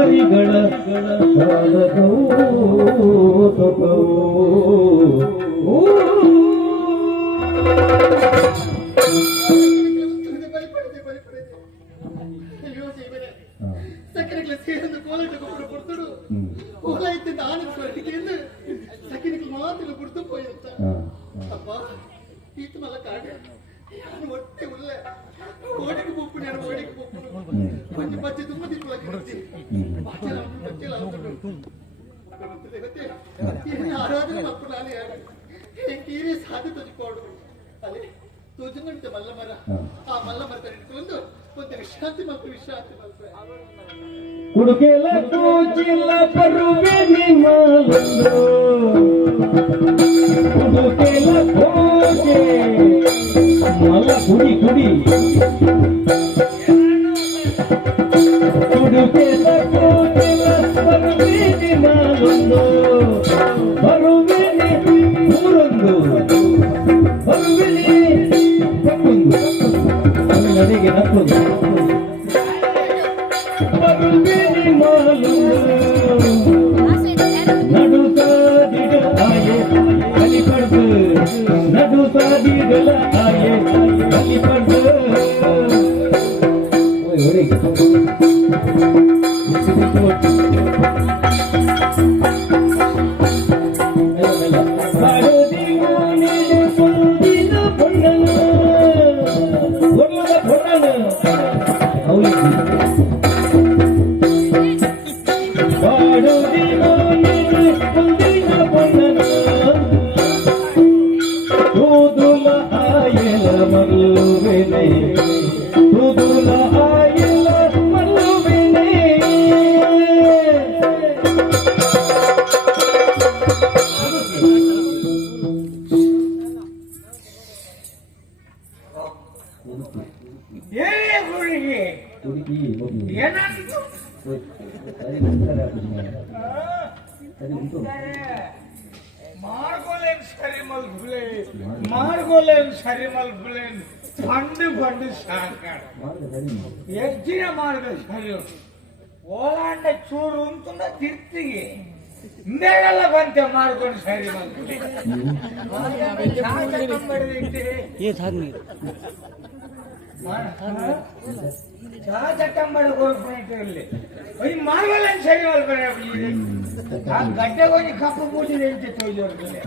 ನಾರಿಗಳ ಶಾಲದವು ತೊಗವು ಸಕ್ಕರೆಗಳ ಸೇರಿದ ಕೋಲಾಟ ಗೊಬ್ಬರ ಕೊಡ್ತಡು ಕೋಲ ಇತ್ತಿದ್ದ ಆನಂದ ಸ್ವರ್ಟಿಕೆಂದು ಸಕ್ಕರೆಗಳು ಮಾತಿನ ಬಿಡ್ತು ಪೋಯಂತ ಅಪ್ಪ ಈತ ಮಲ್ಲ ಕಾಡ ನಾನು ಹೊಟ್ಟೆ ಉಲ್ಲ ಓಡಿಗೆ ಬೊಪ್ಪು ನಾನು ಓಡಿಗೆ ಬೊಪ್ಪು ಪಂಚ ಪಂಚ ತುಂಬ ದಿಕ್ಕಲ ಕಿಡ್ತಿ ಬಚ್ಚಲ ಬಚ್ಚಲ ಗೊತ್ತೇ ಆರಾಧನೆ ಮಕ್ಕಳು ನಾನೇ ಯಾರು ತೀರೆ ಸಾಧು ತುಜಿಕೋಡು ಅಲ್ಲಿ ತುಜಂಗಂತೆ ಮಲ್ಲ ಮರ ಆ ಮಲ್ಲ ಮರ ಇಟ್ಕೊಂಡು ಒಂದು ವಿಶ್ರಾಂತಿ ಮಕ್ಕಳು ವಿಶ್ರಾಂತಿ ಮಕ್ಕಳು ಕುಡುಕೆಲ ಕೂಚಿಲ್ಲ ಪರುವೆ ನಿಮ್ಮಲಂದು ಕುಡುಕೆಲ ಕೂಚೆ ಮಲ್ಲ ಕುಡಿ ಕುಡಿ ಕುಡುಕೆಲ ಕೂಚಿಲ್ಲ ಪರುವೆ ನಿಮ್ಮಲಂದು ಪರುವೆ ಮೂರೊಂದು ಪರುವೆ ಮತ್ತೊಂದು ನನಗೆ ನಕ್ಕೊಂದು ನಡು ಸಾದಿಗ ಆಯೆ ಕಲಿಪಡ್ದು ನಡು ಸಾದಿಗಳ ಆಯೆ ಕಲಿಪಡ್ದು మార్గోలేం సరి మలుపులేను పండు పండు సాకాడు ఎగ్జిన మార్గ సరి ఓలాండ చూడు ఉంటుందా తిర్తిగి ఇందేగల్ల ಬಂತೆ ಮಾಡ್ಕೊಂಡು ಸರಿ ಮಲ್ಪುಲೆ చట్టంబడి కోరుకునేటోళ్ళే పోయి మార్గోలేని సరి మలుపులే ఆ గడ్డ కొని కప్పు పూజ తెంచి తోజోరులే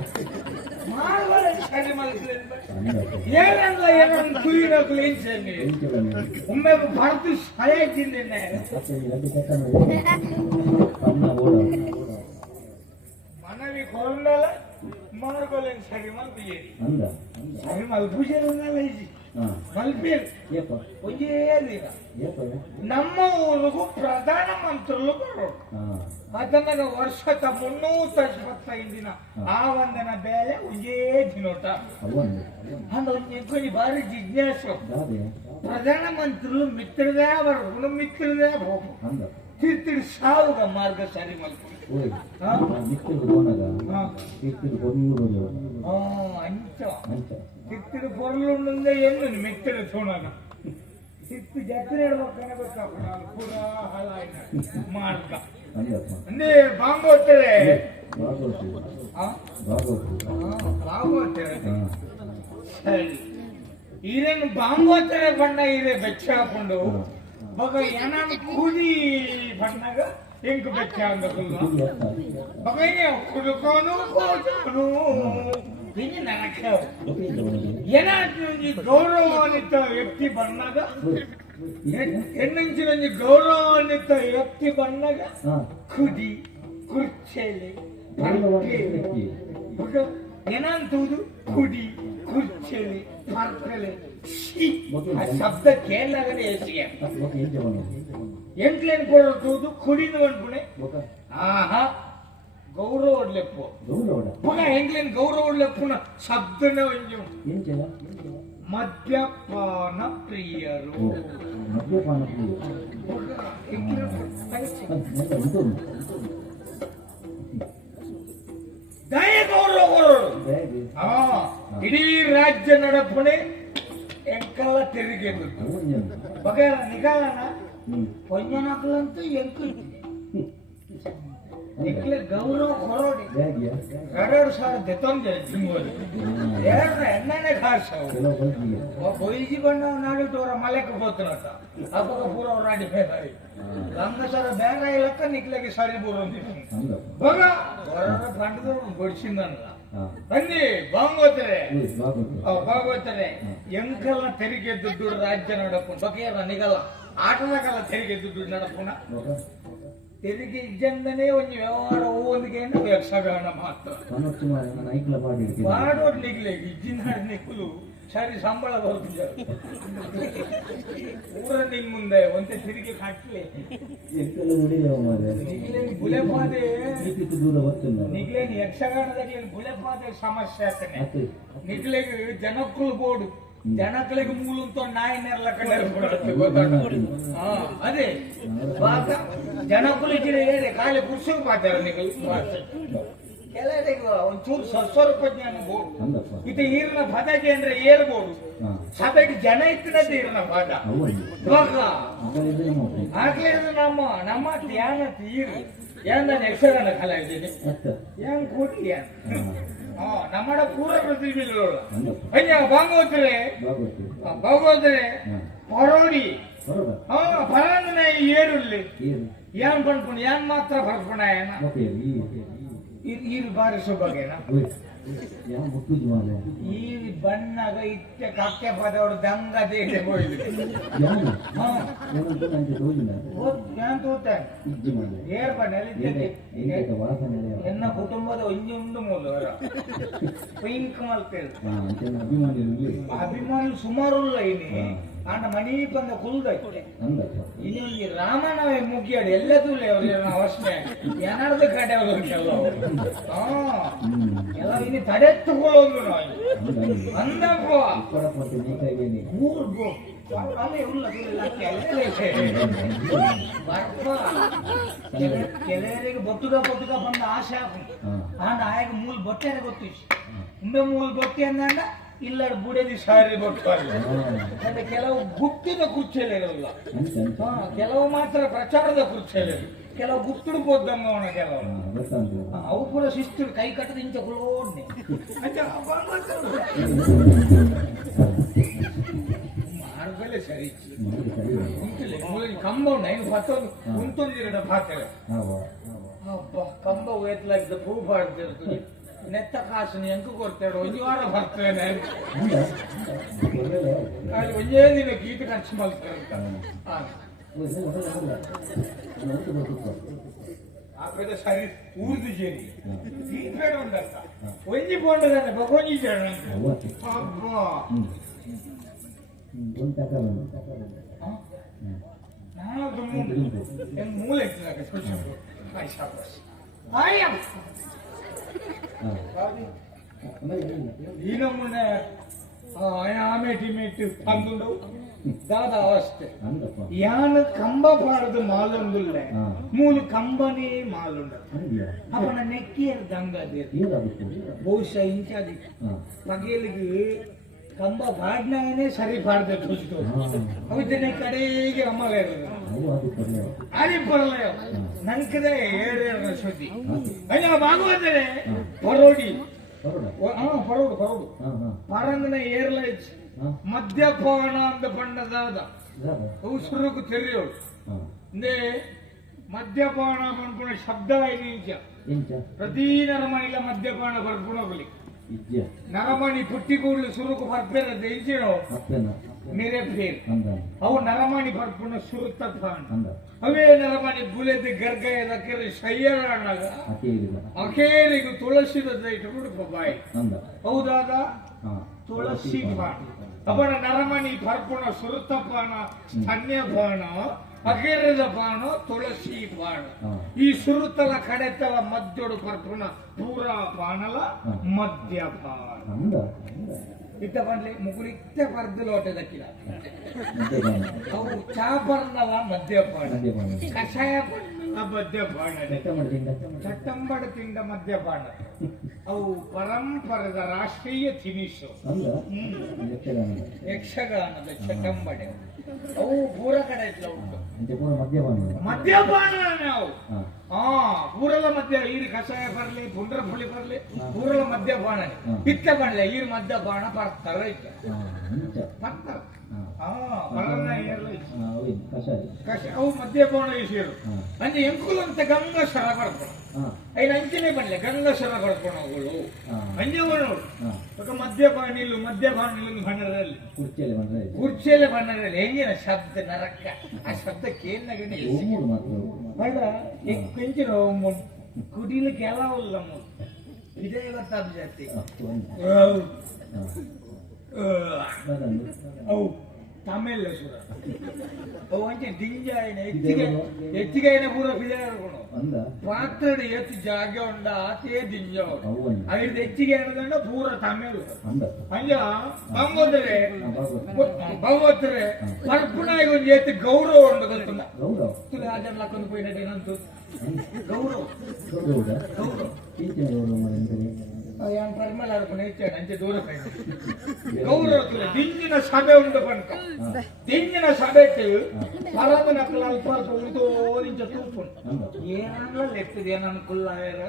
మార్గోలేని సరి మలుపులే ఏనల్ల ఏనన్న కుయినకు లేంచండి ఉమ్మే భర్త సాయైతింది మనవి కోరుండాల మార్గోలేని సరి మలుపుయేది సరి మలుపుజేది ఉండాలి మల్పేరు ನಮ್ಮ ಊರಿಗೂ ಪ್ರಧಾನ ಮಂತ್ರುలు ಅದನ್ನ ವರ್ಷದ 325 ದಿನ ಆ ಒಂದನ ಬೇಲೆ ಒಂದೇ ದಿನೋಟ ಅಂದ ಬಾರಿ ಜಿಜ್ಞಾಸು ಪ್ರಧಾನ ಮಂತ್ರುలు ಮಿತ್ರದೇ ಅವರು ಮಿತ್ರದೇ ಹೋಗು ತಿರ್ತಿಡಿ ಸಾವುಗ ಮಾರ್ಗ ಸರಿ ಮಲ್ಪು ತಿತ್ತಿಡು ಪೊರ್ಲುಂಡೆ ಎನ್ನು ಮೆತ್ತಡ ಸೋಣನ ತಿತ್ತು ಜತ್ರೆ ಪೂರ ಹಾಳಾಯ್ನ ಮಾರ್ಗ ಅಂದ್ರೆ ಬಾಂಬೋತ್ತಾರೆ ಸರಿ ಈರೇನು ಬಾಂಬೋತ್ತಾರೆ ಬಣ್ಣ ಇದೆ ಬೆಚ್ಚ ಹಾಕೊಂಡು ಬಗ ಏನಾನು ಕೂದಿ ಬಣ್ಣಗ ಹೆಂಗ್ ಬೆಚ್ಚ ಅಂದಲ್ಲ ಬಗ ಕುಡ್ಕೋನು ಕೂದನು ಏನಾದ್ರು ಗೌರವಾನ್ವಿತ ವ್ಯಕ್ತಿ ಬಂದಾಗ ಹೆಣ್ಣಂಚಿನ ಗೌರವಾನ್ವಿತ ವ್ಯಕ್ತಿ ಬಂದಾಗ ಕುದಿ ಕುರ್ಚೆಲೆ ಏನಂತುದು ಕುಡಿ ಕುರ್ಚೆಲೆ ಪಾರ್ಕಲೆ ಶಬ್ದ ಕೇಳಲಾಗದೆ ಎಸಿಗೆ ಎಂಟ್ಲೇನ್ ಕೊಡೋದು ಕುಡಿದು ಅನ್ಕೊಣೆ ಆಹಾ ಗೌರವ ಲೆಪ್ಪು ಪುನಃ ಹೆಂಗ್ಲೇನ್ ಗೌರವ ಲೆಪ್ಪುನ ಶಬ್ದನ ಮದ್ಯಪಾನ ಪ್ರಿಯರು ದಯ ಗೌರವಗಳು ಇಡೀ ರಾಜ್ಯ ನಡಪಣೆ ಎಂಕಲ್ಲ ತೆರಿಗೆ ಬಗೆರ ನಿಗಾಲನ ಪೊಂಜನಕಲಂತೂ ಎಂಕು ನಿಕ್ಲೆ ಗೌರವ ಕೊರೋಡಿ ಹೇಗೆ 2,000 ತೆತ್ತೊಂದು ತಿಂಗಳು ಎಣ್ಣೆ ಕಾಸು ಬೊಯ್ಜಿ ಬಣ್ಣ ನಾಡಿಟ್ಟು ಅವರ ಮಲೆಕ್ಕೆ ಹೋಗ್ತಾನಂತ ಅಪ್ಪಗ ಪೂರ ಅವ್ರ ನಾಡಿ ಬೇಕಾಗಿ ರಂಗಸರ ಬೇಗ ಇಲ್ಲಕ್ಕ ನಿಕ್ಲೆಗೆ ಸರಿ ಬರೋದು ಬಗ ಹೊರ ಕಂಡು ಬಡಿಸಿಂದಲ್ಲ ಬನ್ನಿ ಬಾಂಗೋತಾರೆ ಬಾಗೋತಾರೆ ಎಂಕಲ್ಲ ತೆರಿಗೆ ದುಡ್ಡು ರಾಜ್ಯ ನಡಕೊಂಡು ಬಗೆಯಲ್ಲ ನಿಗಲ್ಲ ಆಟದಾಗಲ್ಲ ತೆರಿಗೆ ದುಡ್ಡು ನಡಪುಣ ತೆರಿಗೆ ಇಜ್ಜಂದನೇ ಒಂದು ವ್ಯವಹಾರ ಹೋಗೋದಿಗೆ ಯಕ್ಷಗಾನ ಮಾತ್ರ ಮಾಡೋದು ನಿಗ್ಲೆ ಇಜ್ಜಿನ ನಿಕ್ಕಲು ಸರಿ ಸಂಬಳ ಬರುತ್ತಿದ್ದ ಊರ ನಿಮ್ ಮುಂದೆ ಒಂದೇ ತಿರುಗಿ ಹಾಕ್ಲಿ ಗುಲೆಪಾದೆ ನಿಗ್ಲೇನು ಯಕ್ಷಗಾನದಾಗ್ಲಿ ಗುಲೆಪಾದೆ ಸಮಸ್ಯೆ ಆಗ್ತಾನೆ ನಿಗ್ಲೆಗೆ ಜನಕ್ಕಳು ಬೋರ್ಡು ಜನಗಳಿಗೆ ಮೂಲಂತ ನಾಯಿ ನೆರಳ ಕಡೆ ಅದೇ ಜನಕ್ಕಳಿಗೆ ಹೇಳಿ ಖಾಲಿ ಪುರುಷ ಮಾತಾಡ ನಿಗಲ್ ಕೆಲವರಿಗೆ ಒಂಚೂರು ಸ್ವಲ್ಪ ಜ್ಞಾನ ಬೋರ್ಡು ಇದು ಈರಿನ ಪದಗೆ ಅಂದ್ರೆ ಏರ್ಬೋದು ಸಭೆಗೆ ಜನ ಇತ್ತಿನದ್ದು ಈರಿನ ಪದ ಆಗ್ಲೇ ನಮ್ಮ ಧ್ಯಾನ ತೀರಿ ಏನ್ ನಾನು ಯಕ್ಷಗಾನ ಕಲಾ ಇದ್ದೀನಿ ಏನ್ ಕೂಡಿ ನಮ್ಮ ಪೂರ ಪ್ರತಿಭೆ ಅಯ್ಯ ಭಾಗವತರೆ ಪರೋಡಿ ಪರಾಂಗನ ಏರುಲ್ಲಿ ಏನ್ ಪಣ್ಪುಣ ಏನ್ ಮಾತ್ರ ಬರ್ಪುಣ ಏನ ಈರು ಬಾರಿಸೋ ಬಗೆನಾ ಈ ಬಣ್ಣಗ ಇತ್ತೆ ಕಕ್ಕೆ ಪದವರು ದಂಗ ದೇಹ ಹೋಯ್ದು ಏರ್ ಬಣ್ಣ ಎನ್ನ ಕುಟುಂಬದ ಒಂಜೊಂದು ಮೂಲ ಪೈಂಕ್ ಮಲ್ತೇಳಿ ಅಭಿಮಾನಿ ಸುಮಾರು ಇನಿ ಆಂಡ ಮಣಿ ಬಂದ ಕುಲ್ದೈತೆ ಇನ್ನು ಈ ರಾಮನವೇ ಮುಗಿಯಾಡಿ ಎಲ್ಲದೂ ಅವಶ್ಯ ಏನಾರ್ದು ಕಡೆ ಕೆಲವು ಎಲ್ಲ ಇನ್ನು ತಡೆತ್ತುಕೊಳ್ಳೋದು ಅಂದಪ್ಪ ಕೆಲವರಿಗೆ ಬೊತ್ತುಗ ಬಂದ ಆಶೆ ಆಂಡ ಆಗ ಮೂಲ ಬೊಟ್ಟೆ ಗೊತ್ತಿತ್ತು ಮುಂದೆ ಮೂಲ ಬೊಟ್ಟೆ ಅಂದ ಇಲ್ಲ ಬುಡದಿ ಸಾರಿ ಬೊಟ್ಟು ಕೆಲವು ಗುಪ್ತದ ಕುರ್ಚಿಯಲ್ಲಿ ಇರಲ್ಲ ಕೆಲವು ಮಾತ್ರ ಪ್ರಚಾರದ ಕುರ್ಚಿಯಲ್ಲಿ ಕೆಲವು ಗುಪ್ತುಡು ಬೋದ್ದಮ್ಮವನ ಕೆಲವು ಅವು ಕೂಡ ಶಿಸ್ತು ಕೈ ಕಟ್ಟದ ಇಂಚ ಹುಳೋಡ್ನೆ ಮಾರ್ಗಲೇ ಸರಿ ಕಂಬ ಐದು ಮತ್ತೊಂದು ಕುಂತೊಂದಿರ ಪಾತ್ರೆ ಕಂಬ ಏತ್ಲಾಗಿದ್ದ ಭೂ ಬಾಡ್ತಿರ್ತದೆ ನೆತ್ತ ಕಾಸು ಎಂಟು ಕೊಡ್ತೇವೆ ಒಂದು ವಾರ ಬರ್ತೇನೆ ಅಲ್ಲಿ ಒಂದೇ ದಿನ ಗೀತ ಖರ್ಚು ಮಾಡ್ತಾರೆ ಆಮೇಲೆ ಸರಿ ಊರ್ದು ಜೇರಿ ಬೇಡ ಉಂಟಕ್ಕ ಒಂಜಿ ಬೋಂಡದಾನೆ ಬಗೊಂಜಿ ಜನ ಮೂಲೆ ಈ ನಮ್ಮನೆ ಆಮೇಟಿಮೇಟ್ ತಂದು ದಾದ ಅವಸ್ಥೆ ಯಾನ ಕಂಬ ಪಾಡದು ಮಾಲೊಂದುಲ್ಲೆ ಮೂಲು ಕಂಬನೇ ಮಾಲುಂಡ ಅವನ ನೆಕ್ಕಿಯರ್ ದಂಗದೆ ಬಹುಶಃ ಇಂಚಾದಿ ಪಗೇಲಿಗೆ ಕಂಬ ಪಾಡ್ನಾಗನೇ ಸರಿ ಪಾಡ್ದೆ ತುಷ್ಟು ಅವತ್ತನೇ ಕಡೆಗೆ ಅಮ್ಮಲ ಇರೋದು ಅರಿ ಬರಲ್ಲ ನಂಕದೆ ಏಳೇಳ ಸುದ್ದಿ ಅಯ್ಯ ಭಾಗವತರೆ ಪರೋಡಿ ಪರೋಡು ಪರಂದನ ಏರ್ಲೈನ್ಸ್ ಮದ್ಯಪಾನ ಅಂತ ಬಣ್ಣದಾದ ಉಸುರುಕು ತೆರೆಯೋಳು ಅಂದ್ರೆ ಮದ್ಯಪಾನ ಪಂಪುಣ ಶಬ್ದ ಇಂಚ ಪ್ರತಿ ನರಮಣಿಲ ಮದ್ಯಪಾನ ಬರ್ಪುಣಗಲಿ ನರಮಣಿ ಪುಟ್ಟಿ ಕೂಡಲು ಸುರುಕು ಬರ್ಪೇರದೆ ಇಂಚಿನೋ ಮೇರೆ ಫೇರ್ ಅವು ನರಮಣಿ ಬರ್ಪುಣ ಸುರುತ್ತ ಅವೇ ನರಮಣಿ ಬುಲೆದ ಗರ್ಗಯದ ಕೆರೆ ಶಯ್ಯರಾಣಾಗ ಅಖೇರಿಗೂ ತುಳಸಿದ ಇಟ್ಬಿಡು ಬಾಯಿ ಹೌದಾದ ತುಳಸಿ ಬಾಣ ಅವನ ನರಮಣಿ ಬರ್ಪುಣ ಸುರುತ್ತ ಬಾಣ ಸ್ತನ್ಯ ಬಾಣ ಅಖೇರದ ಬಾಣ ತುಳಸಿ ಬಾಣ ಈ ಸುರುತ್ತಲ ಕಡೆತಲ ಮಧ್ಯೊಡು ಬರ್ಪುಣ ಪೂರ ಬಾಣಲ ಮಧ್ಯ ಬಾಣ ಇತ್ತ ಬಂದ್ಲಿ ಮುಗುಳಿತ್ತ ಬರ್ದು ಲೋಟ ದಕ್ಕಿಲ್ಲ ಅವು ಚಾ ಬರ್ನವ ಮದ್ಯಪಾನ ಕಷಾಯ ಬಣ್ಣ ಮದ್ಯಪಾನ ಚಟ್ಟಂಬಡ ತಿಂಡ ಮದ್ಯಪಾನ ಅವು ಪರಂಪರದ ರಾಷ್ಟ್ರೀಯ ತಿನಿಸು ಯಕ್ಷಗಾನದ ಚಟ್ಟಂಬಡೆ ಅವು ಪೂರ ಕಡೆ ಇಟ್ಲ ಉಂಟು ಅಂತೆ ಪೂರ ಮದ್ಯಪಾನ ಮದ್ಯಪಾನ ನಾವು ಹಾ ಪೂರಲ ಮದ್ಯ ಈರು ಕಷಾಯ ಬರ್ಲಿ ಪುಂಡ್ರ ಪುಳಿ ಬರ್ಲಿ ಪೂರಲ ಮದ್ಯಪಾನ ಪಿತ್ತ ಬರ್ಲಿ ಈರು ಮದ್ಯಪಾನ ಬರ್ತಾರ ಇತ್ತ ಬರ್ತಾರ ಅವು ಮದ್ಯಪಾನ ಸೇರು ಅಂದ್ರೆ ಎಂಕುಲಂತ ಗಂಗಸರ ಬರ್ತಾರ ಐದು ಅಂಚನೆ ಬಂದ್ಲೆ ಗಂಗಸರ ಬರ್ಕೊಳಗಳು ಅಂಜೆ ನೋಡು ಮದ್ಯಪಾನಿಲು ಬಣ್ಣದಲ್ಲಿ ಕುರ್ಚಿಯಲ್ಲಿ ಬಣ್ಣದಲ್ಲಿ ಹೆಂಗಿನ ಶಬ್ದ ನರಕ ಆ ಶಬ್ದಕ್ಕೆ ಏನ್ ಬಣ್ಣ ಕೊಂಚಿನ ಕುಡಿಲಿಕ್ಕೆ ಎಲ್ಲ ಇಲ್ಲ ಇದೇ ಗೊತ್ತಾದ ಜಾಸ್ತಿ ಅವು ತಮಿಳ್ ಸುರ ಅವು ಅಂಚೆ ದಿಂಜಾಯಿನ ಹೆಚ್ಚಿಗಾಯಿನ ಪೂರ ಬಿಜಾರ್ಕೊಂಡು ಪಾತ್ರಡು ಎತ್ತು ಜಾಗ ಉಂಡ ಆತೇ ದಿಂಜ ಅದ್ರದ್ದು ಹೆಚ್ಚಿಗೆ ಏನದಂಡ ಪೂರ ತಮಿಳ್ ಅಂಜ ಭಗವತ್ರೆ ಪರ್ಪುನಾಗಿ ಒಂದು ಎತ್ತು ಗೌರವ ಉಂಡು ಗೊತ್ತುಂಡ ಅದೆಲ್ಲ ಕೊಂಡು ಪೋಯಿನಂತು ಗೌರವ ಗೌರವ ಪರಿಮಳ ಅಂಚೆ ದೂರ ಗೌರವ ದಿಂಜಿನ ಸಭೆ ಉಂಟು ಪಂಕ ದಿಂಜಿನ ಸಭೆ ಪರಮನ ಅಲ್ಪ ಉಳಿದೋದಿಂಚ ತೂಪು ಏನ ಲೆಕ್ಕದ ಏನನ್ನು ಕುಲ್ಲಾಯರ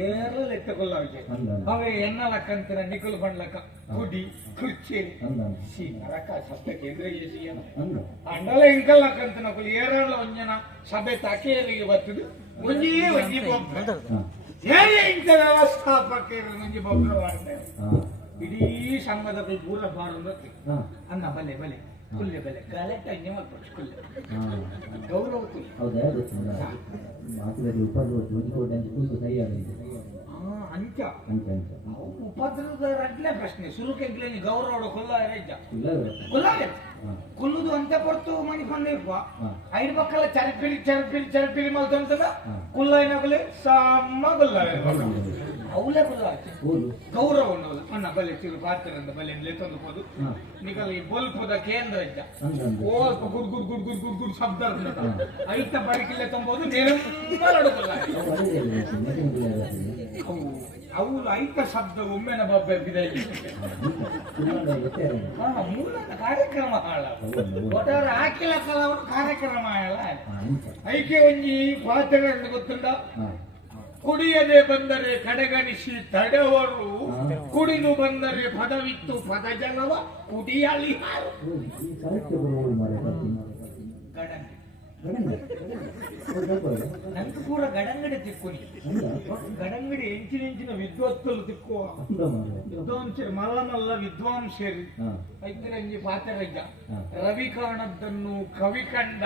ಏನ ಲೆಕ್ಕ ಕೊಲ್ಲಾವಿಕೆ ಅವೇ ಎನ್ನ ಲಕ್ಕಂತಿನ ನಿಕುಲ್ ಬಂಡ್ಲಕ್ಕ ಕುಡಿ ಕುರ್ಚಿ ರಕ ಸಪ್ತ ಕೇಂದ್ರ ಅಂಡಲ ಇಂಕಲ್ ಲಕ್ಕಂತಿನ ಕುಲ್ ಏರಲ್ಲ ಒಂಜನ ಸಭೆ ತಾಕೆಯರಿಗೆ ಬರ್ತದೆ ಒಂಜಿ ಒಂಜಿ ಇಂಥ ವ್ಯವಸ್ಥಾಪಕ ಇಡೀ ಸಂಘದ ಪೂರ ಬಾರು ಅನ್ನ ಬಲೆ ಬಲೆ ಕುಲ್ಲೆ ಬಲೆ ಕಲೆಕ್ಟ್ ಅನ್ಯ ಕುಲ್ಲೆ ಗೌರವ ಅಂಚ ಉಪದ್ರದ ರಡ್ಲೆ ಪ್ರಶ್ನೆ ಸುರುಕೆಗ್ಲೆ ಗೌರವ ಕುಲ್ಲ ಕುಲ್ಲುದು ಅಂತ ಕೊಡ್ತು ಮಣಿಕೊಂಡಿರುವ ಐದು ಮಕ್ಕಳ ಚರಪಿಲಿ ಮಲ್ತಂತದ ಕುಲ್ಲ ಏನಾಗಲಿ ಸಮ್ಮ ಕುಲ್ಲ ಅವಲೇ ಕುಲ್ಲ ಗೌರವ ಉಂಡವಲ್ಲ ಅನ್ನ ಬಲೆ ಚಿರು ಪಾತ್ರದ ಬಲೆ ತಂದುಕೋದು ನಿಕಲ ಈ ಬಲ್ಪದ ಕೇಂದ್ರ ಇದ್ದ ಓಲ್ಪ ಗುಡ್ ಗುಡ್ ಗುಡ್ ಗುಡ್ ಗುಡ್ ಗುಡ್ ಶಬ್ದ ಐತ ಬಳಿಕಿಲ್ಲ ತಂಬೋದು ನಿರ್ಮಲಡುಕಲ್ಲ ಅವು ಐತ ಶಬ್ದ ಒಮ್ಮೆನ ಬಬ್ಬೆದೆ ಮೂಲದ ಕಾರ್ಯಕ್ರಮ ಹಾಳ ಒಟ್ಟಾರೆ ಹಾಕಿಲ್ಲ ಕಲಾವರು ಕಾರ್ಯಕ್ರಮ ಹಾಳ ಐಕೆ ಒಂಜಿ ಪಾತ್ರ ಗೊತ್ತುಂಡ ಕುಡಿಯದೆ ಬಂದರೆ ಕಡೆಗಣಿಸಿ ತಡೆವರು ಕುಡಿದು ಬಂದರೆ ಪದವಿತ್ತು ಪದಜಲವ ಕುಡಿಯಲಿ ನಂಗೆ ಪೂರ ಗಡಂಗಡಿ ತಿಕ್ಕೊನಿ ಗಡಂಗಡಿ ಎಂಚಿನ ವಿದ್ವತ್ತಲು ತಿಕ್ಕುವ ವಿದ್ವಾಂಸರು ಮಲ್ಲ ವಿದ್ವಾಂಸರು ಐದರಂಜಿ ಪಾತ್ರಜ್ಜ ರವಿ ಕಾಣದ್ದನ್ನು ಕವಿ ಕಂಡ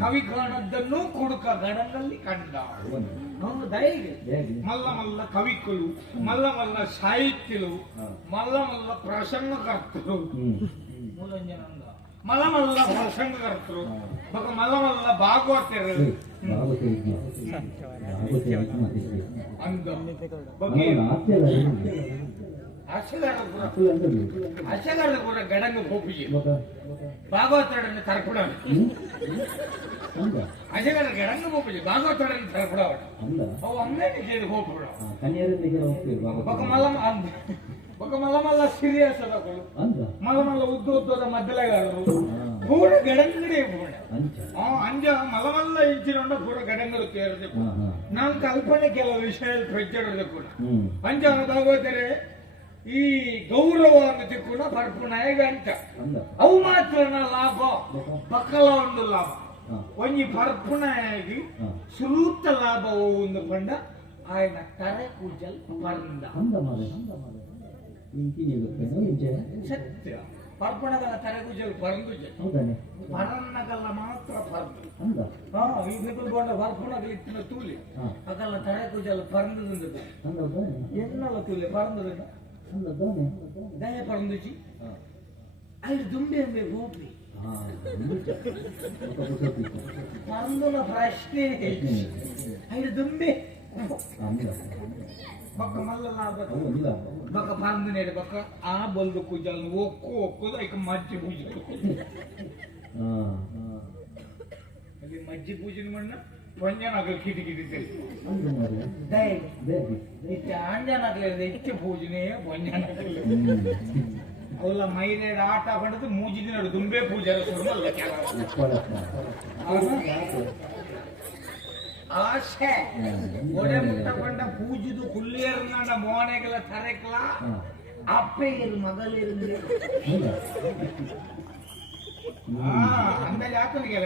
ಕವಿ ಕಾಣದ್ದನ್ನು ಕುಡುಕ ಗಡಂಗಲ್ಲಿ ಕಂಡ ದಯಗೆ ಮಲ್ಲ ಕವಿಕುಲು ಮಲ್ಲ ಸಾಹಿತ್ಯಲು ಮಲ್ಲ ಪ್ರಸಂಗಕರ್ತರು ಮೂಲಂಜನ ಮಲ್ಲ ಪ್ರಸಂಗಕರ್ತರು ಮಲ್ಲ ಭಾಗವತರು ಅಶಗಾರ ಕೂಡ ಗಡಂಗ ಹೋಗಿ ಭಾಗವತರನ್ನು ತರ್ಪುಡ ಅಶಗಾರ ಗಡಂಗ ಹೋಗಿ ಭಾಗವತರನ್ನು ತರ್ಪುಡ ಅವು ಅಮ್ಮನೇ ಹೋಗ್ಬಿಡ ఒక మల్ల సీరియస్ అదొకడు మల్ల ఉద్దోద్దోద మధ్యలగారు పూర గడంగడి ಅಂಜ ಮಲ್ಲ ಇಂಚಿನ ಪೂರ ಗಡಂಗರು ಕೇಳಿದೆ ನಾನು ಕಲ್ಪನೆ ಕೆಲವು ವಿಷಯ ಪ್ರಜ್ಜಡದೆ ಕೂಡ ಅಂಜ ಭಾಗವತರೆ ಈ ಗೌರವ ಅಂತ ತಿಕ್ಕೋಣ ಪರ್ಪುನಾಯ ಗಂಟ ಅವು ಮಾತ್ರ ಲಾಭ ಪಕ್ಕಲ ಒಂದು ಲಾಭ ಒಂಜಿ ಪರ್ಪುನಾಯಾಗಿ ಸುಲೂತ ಲಾಭ ಒಂದು ಪಂಡ ఆయన ಕರೆ ಕೂಜಲ್ ಪರಂದ ಸತ್ಯ ಪರ್ಪಣಗಳ ತರಗುಜಲ್ ಪರಂದುಜ ಪರನ್ನಗಲ್ಲ ಮಾತ್ರ ಪರಂದು ಈ ನಿಗುಲ್ಗೊಂಡ ಪರ್ಪಣಗಳು ಇತ್ತಿನ ತೂಲಿ ಅದಲ್ಲ ತರಗುಜಲ್ ಪರಂದು ಎನ್ನಲ್ಲ ತೂಲಿ ಪರಂದು ದಯ ಪರಂದುಜಿ ಅಲ್ಲಿ ದುಂಬೆ ಎಂಬೆ ಗೋಪಿ ಪರಂದುಲ ಪ್ರಶ್ನೆ ಅಲ್ಲಿ ದುಂಬೆ ಬಕ್ಕ ಮಲ್ಲ ಬಕ್ಕ ಪರಂದು ನೇಡೆ ಬಕ್ಕ ಆ ಬಲ್ದು ಕುಜಲ್ ಒಕ್ಕೋದು ಐಕ ಮಜ್ಜಿ ಪೂಜೆ ಅಲ್ಲಿ ಮಜ್ಜಿ ಪೂಜೆ ಮಣ್ಣ ಪಂಜನಾಗಲ್ ಕಿಟಿ ಇತ್ತ ಅಂಜನಾಗಲಿ ಹೆಚ್ಚು ಪೂಜನೆ ಪಂಜನಾಗಲಿ ಅವಳ ಮೈರೇಡ್ ಆಟ ಪಡೆದು ಮೂಜಿ ದಿನ ದುಂಬೆ ಪೂಜೆ ಆಶೆ ಒಡೆ ಮುಟ್ಟ ಪಂಡ ಪೂಜಿದು ಕುಲ್ಲಿಯರ್ನಾಡ ಮೋನೆಗಳ ತರೆಕ್ಲ ಅಪ್ಪೆಗಿರು ಮಗಲಿருந்து அந்த ಜಾತನಿಗೆ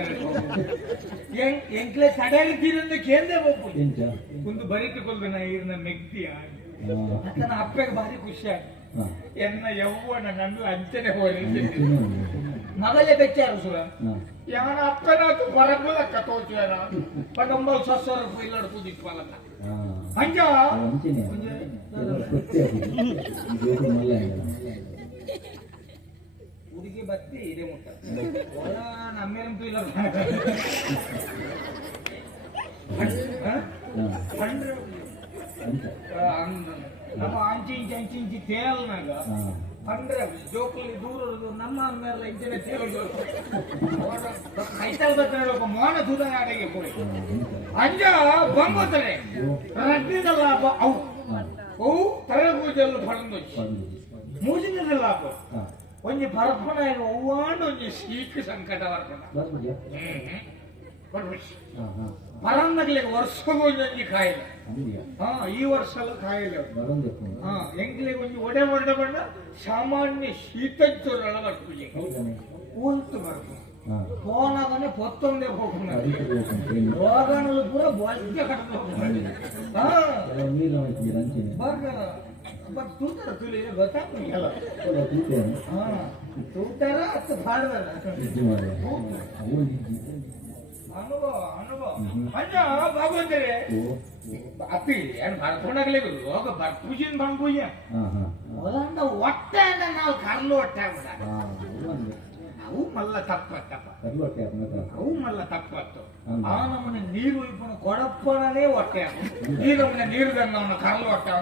ಎಂಕ್ಲೆ ಸಡಲಿ ತೀರಂದು ಕೇಂದ್ರ ಹೋಗ್ಬು ಒಂದು ಬರಿತುಕೊಳ್ಬೇನ ಇರ್ನ ಮೆಗ್ದಿಯ ಅತನ ಅಪ್ಪೆಗೆ ಭಾರಿ ಖುಷಿ ಆಯ್ತು ಎನ್ನ ಯವ್ವನ ನಂದು ಅಂಚನೆ ಹೋಗಿ ಮಗಲೇ ಬೆಚ್ಚಾರು ಸುರ ಯಾನ ಅಪ್ಪನಾತು ಬರಗುಲ ಕತೋಚನ ಪಡಂಬಲ್ ಸಸ್ಸರ ಪೈಲಡ ಪೂಜಿಸ್ಪಾಲನ ಅಂಜ ಹುಡುಗಿ ಬತ್ತಿ ಇದೆ ಮುಟ್ಟ ನಮ್ಮೇಲೆ ಪೈಲಡ ನಮ್ಮ ಅಂಚಿ ಇಂಚಿ ತೇಲ್ನಾಗ ಅಂದ್ರೆ ಜೋಕಲ್ಲಿ ದೂರ ನಮ್ಮ ಮೇಲೆ ಇಂಚಿನ ತೇಲು ಕೈತಲ್ ಬರ್ತಾನೆ ಮೋನ ಸುಧಾರಣೆಗೆ ಹೋಗಿ ಅಂಜ ಬಂಗೋತಾರೆ ರಡ್ಡಿದಲ್ಲ ಅವು ಅವು ತಲೆ ಪೂಜೆಲ್ಲ ಪಡೆದು ಮೂಜಿನಲ್ಲ ಒಂಜಿ ಪರಪಣ ಅವ್ವಾಂಡು ಒಂಜಿ ಶೀಕ್ ಸಂಕಟ ಬರ್ಕೊಂಡ ಪರಂದಗಳಿಗೆ ವರ್ಷಗೊಂಜಿ ಕಾಯಿಲೆ ಈ ವರ್ಷ ಕಾಯಿಲೆ ಎಂಕ್ಲಿಗೆ ಒಂಜಿ ಒಡೆ ಬಂಡ ಸಾಮಾನ್ಯ ಶೀತಜ್ವರ ಬರ್ತದೆ ಊಂತು ಬರ್ತದೆ ಪೋನಾಗನೆ ಪೊತ್ತೊಂದೇ ಹೋಗ್ತಾರೆ ರೋಗಗಳು ಪೂರ ಬೊಜ್ಜೆ ಕಟ್ಕೊಂಡು ಬಟ್ ತೂತಾರ ತುಳಿ ಗೊತ್ತಾಗ್ತಿಲ್ಲ ತೂತಾರ ಅಷ್ಟು ಬಾಡ್ದಾರ ಅನುಭವ ಅಂಜ ಬಾಗೋಂದ್ರೆ ಅಪ್ಪಿ ಏನ್ ಬರ್ಕೊಂಡಾಗ್ಲೇ ರೋಗ ಪೂಜಿನ ಬಂದ್ಬೂಯ್ಯ ಮೊದಲ ಹೊಟ್ಟೆ ನಾವು ಕರ್ಲು ಹೊಟ್ಟೆ ಅವು ಮಲ್ಲ ತಪ್ಪತ್ತಪ್ಪ ಅವು ಮಲ್ಲ ತಪ್ಪತ್ತು ಆ ನಮ್ಮನೆ ನೀರು ಇಪ್ಪನ ಕೊಡಪ್ಪನೇ ಹೊಟ್ಟೆ ಈ ನಮ್ಮನೆ ನೀರು ಅವನ ಕರ್ಲು ಹೊಟ್ಟೆ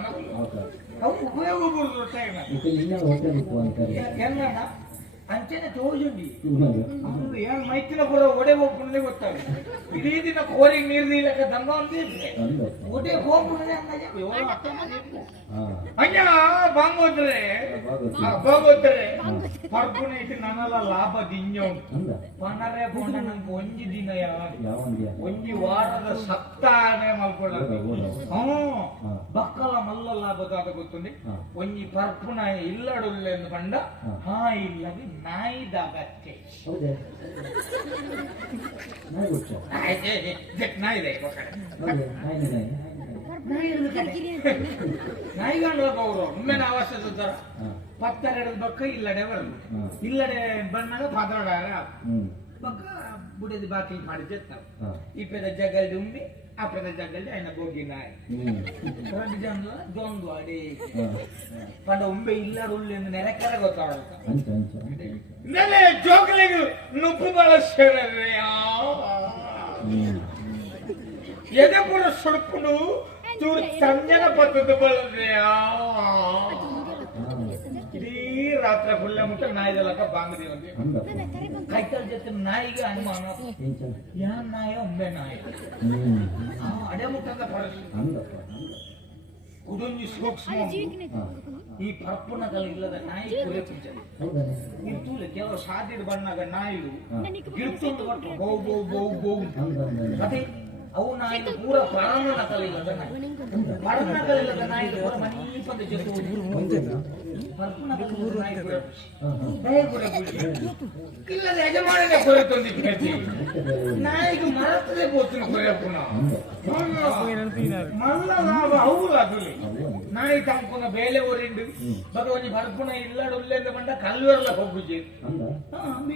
ಅವು ಉಪಯೋಗ ಬರುದು ಹೊಟ್ಟೆ ಎನ್ನ ಅಂಚನೆ ತೋಜುಂಡಿ ಅವನು ಏನ್ ಮೈತಿನ ಪುರ ಒಡೆ ಹೋಗ್ಕೊಂಡೇ ಗೊತ್ತಾಗ ಇಡೀ ದಿನ ಕೋರಿಗೆ ನೀರು ನೀಲಕ್ಕ ದಂಗ ಅಂತಿದ್ರೆ ಒಡೆ ಹೋಗ್ಕೊಂಡೇ ಅಂಜ ಬಾಂಗೋದ್ರೆ ಪರ್ಪುನ ಇಟ್ಟು ನನ್ನಲ್ಲ ಲಾಭ ದಿಂಜ ಉಂಟು ಪನರೇ ಬೋಂಡ ನಂಗೆ ಒಂಜಿ ದಿನ ಒಂಜಿ ವಾರದ ಸಪ್ತಾಹನೆ ಮಲ್ಕೊಳ್ಳ ಬಕ್ಕಲ ಮಲ್ಲ ಲಾಭದ ಗೊತ್ತುಂಡಿ ಒಂಜಿ ಪರ್ಪುನ ಇಲ್ಲಡುಲ್ಲೆಂದು ಬಂಡ ಹಾ ಇಲ್ಲದೆ ನಾಯಿದ ಅಗತ್ಯ ನಾಯಿದೆ ನಾಯಿಗಳು ಅವರು ಒಮ್ಮೆನ ಅವಶ್ಯಕ ಪತ್ತೆರಡು ಬಕ್ಕ ಇಲ್ಲಡೆ ಬರಲು ಇಲ್ಲಡೆ ಬಂದಾಗ ಪಾತ್ರಾಡ ಬಕ್ಕ ಬುಡದಿ ಬಾಕಿ ಮಾಡಿರ್ತಾರೆ ಈ ಪೆದ ಜಗಲ್ಡಿ ಉಂಬಿ ಆ ಪೆದ ಜಗಲ್ಡಿ ఆయన ಬೋಗಿ ನಾಯಿ రెండు జన్ల దొందు అడి పండ ఉంబೆ ఇల్లడు ఉల్లేందు నెరకర ಗೊತ್ತಾಡಕ ನೆಲೆ ಜೋಕಲಿಗೆ ನುಪ್ಪು ಬಳಸ್ತಾರಯ್ಯ ಎದೆ ಪುರ ಸುಡುಪುಡು ತೂರು ಸಂಜನ ಪದ್ಧತಿ ಬಳದ್ರಯ್ಯ ಇಡೀ ರಾತ್ರಿ ಫುಲ್ಲ ಮುಟ್ಟ ನಾಯಿದಲಕ ಬಾಂಗದಿ ಕೈತಲ್ ಜೊತೆ ನಾಯಿಗೆ ಅನುಮಾನ ಯಾನ್ ನಾಯ ಒಮ್ಮೆ ನಾಯಿ ಅಡೆ ಮುಟ್ಟದ ಪರಿಸ್ಥಿತಿ ಉದೊಂಜಿ ಸೂಕ್ಷ್ಮ ಈ ಪರ್ಪುನಗಳು ಇಲ್ಲದ ನಾಯಿ ಕುರೆ ಪೂಜೆ ಕೆಲವು ಸಾದಿಡ್ ಬಣ್ಣಗ ನಾಯಿಗಳು ಗಿರ್ತೊಂದು ಬಟ್ಟು ಬೌ ಬೌ ಬೌ ಬೌ ಅದೇ ಅವು ನಾಯಿಗಳು ಪೂರ ಪ್ರಾಣನಕಲಿಲ್ಲದ ನಾಯಿ ಪ್ರಾಣನಕಲಿಲ್ಲದ ನಾಯಿಗಳು ಪೂರ ಮನೀಪದ ಜೊತೆ ಇಲ್ಲದ ಯಜಮಾನನೇ ಕೊರೆ ತಂದಿದ್ದು ನಾಯಿಗೆ ಮರತದೆ ಬೋತಿನ ಕೊರೆ ಪುನಃ ಮಲ್ಲ ಲಾಭ ಹೌದು ಅದು ನಾಯಿ ತಂಪುನ ಬೇಲೆ ಊರಿಂಡು ಭಗವನಿ ಬರ್ಪುಣ ಇಲ್ಲಡುಲ್ಲೆಂದ ಬಂಡ ಕಲ್ವೆರ್ಲ ಹೋಗುಜಿ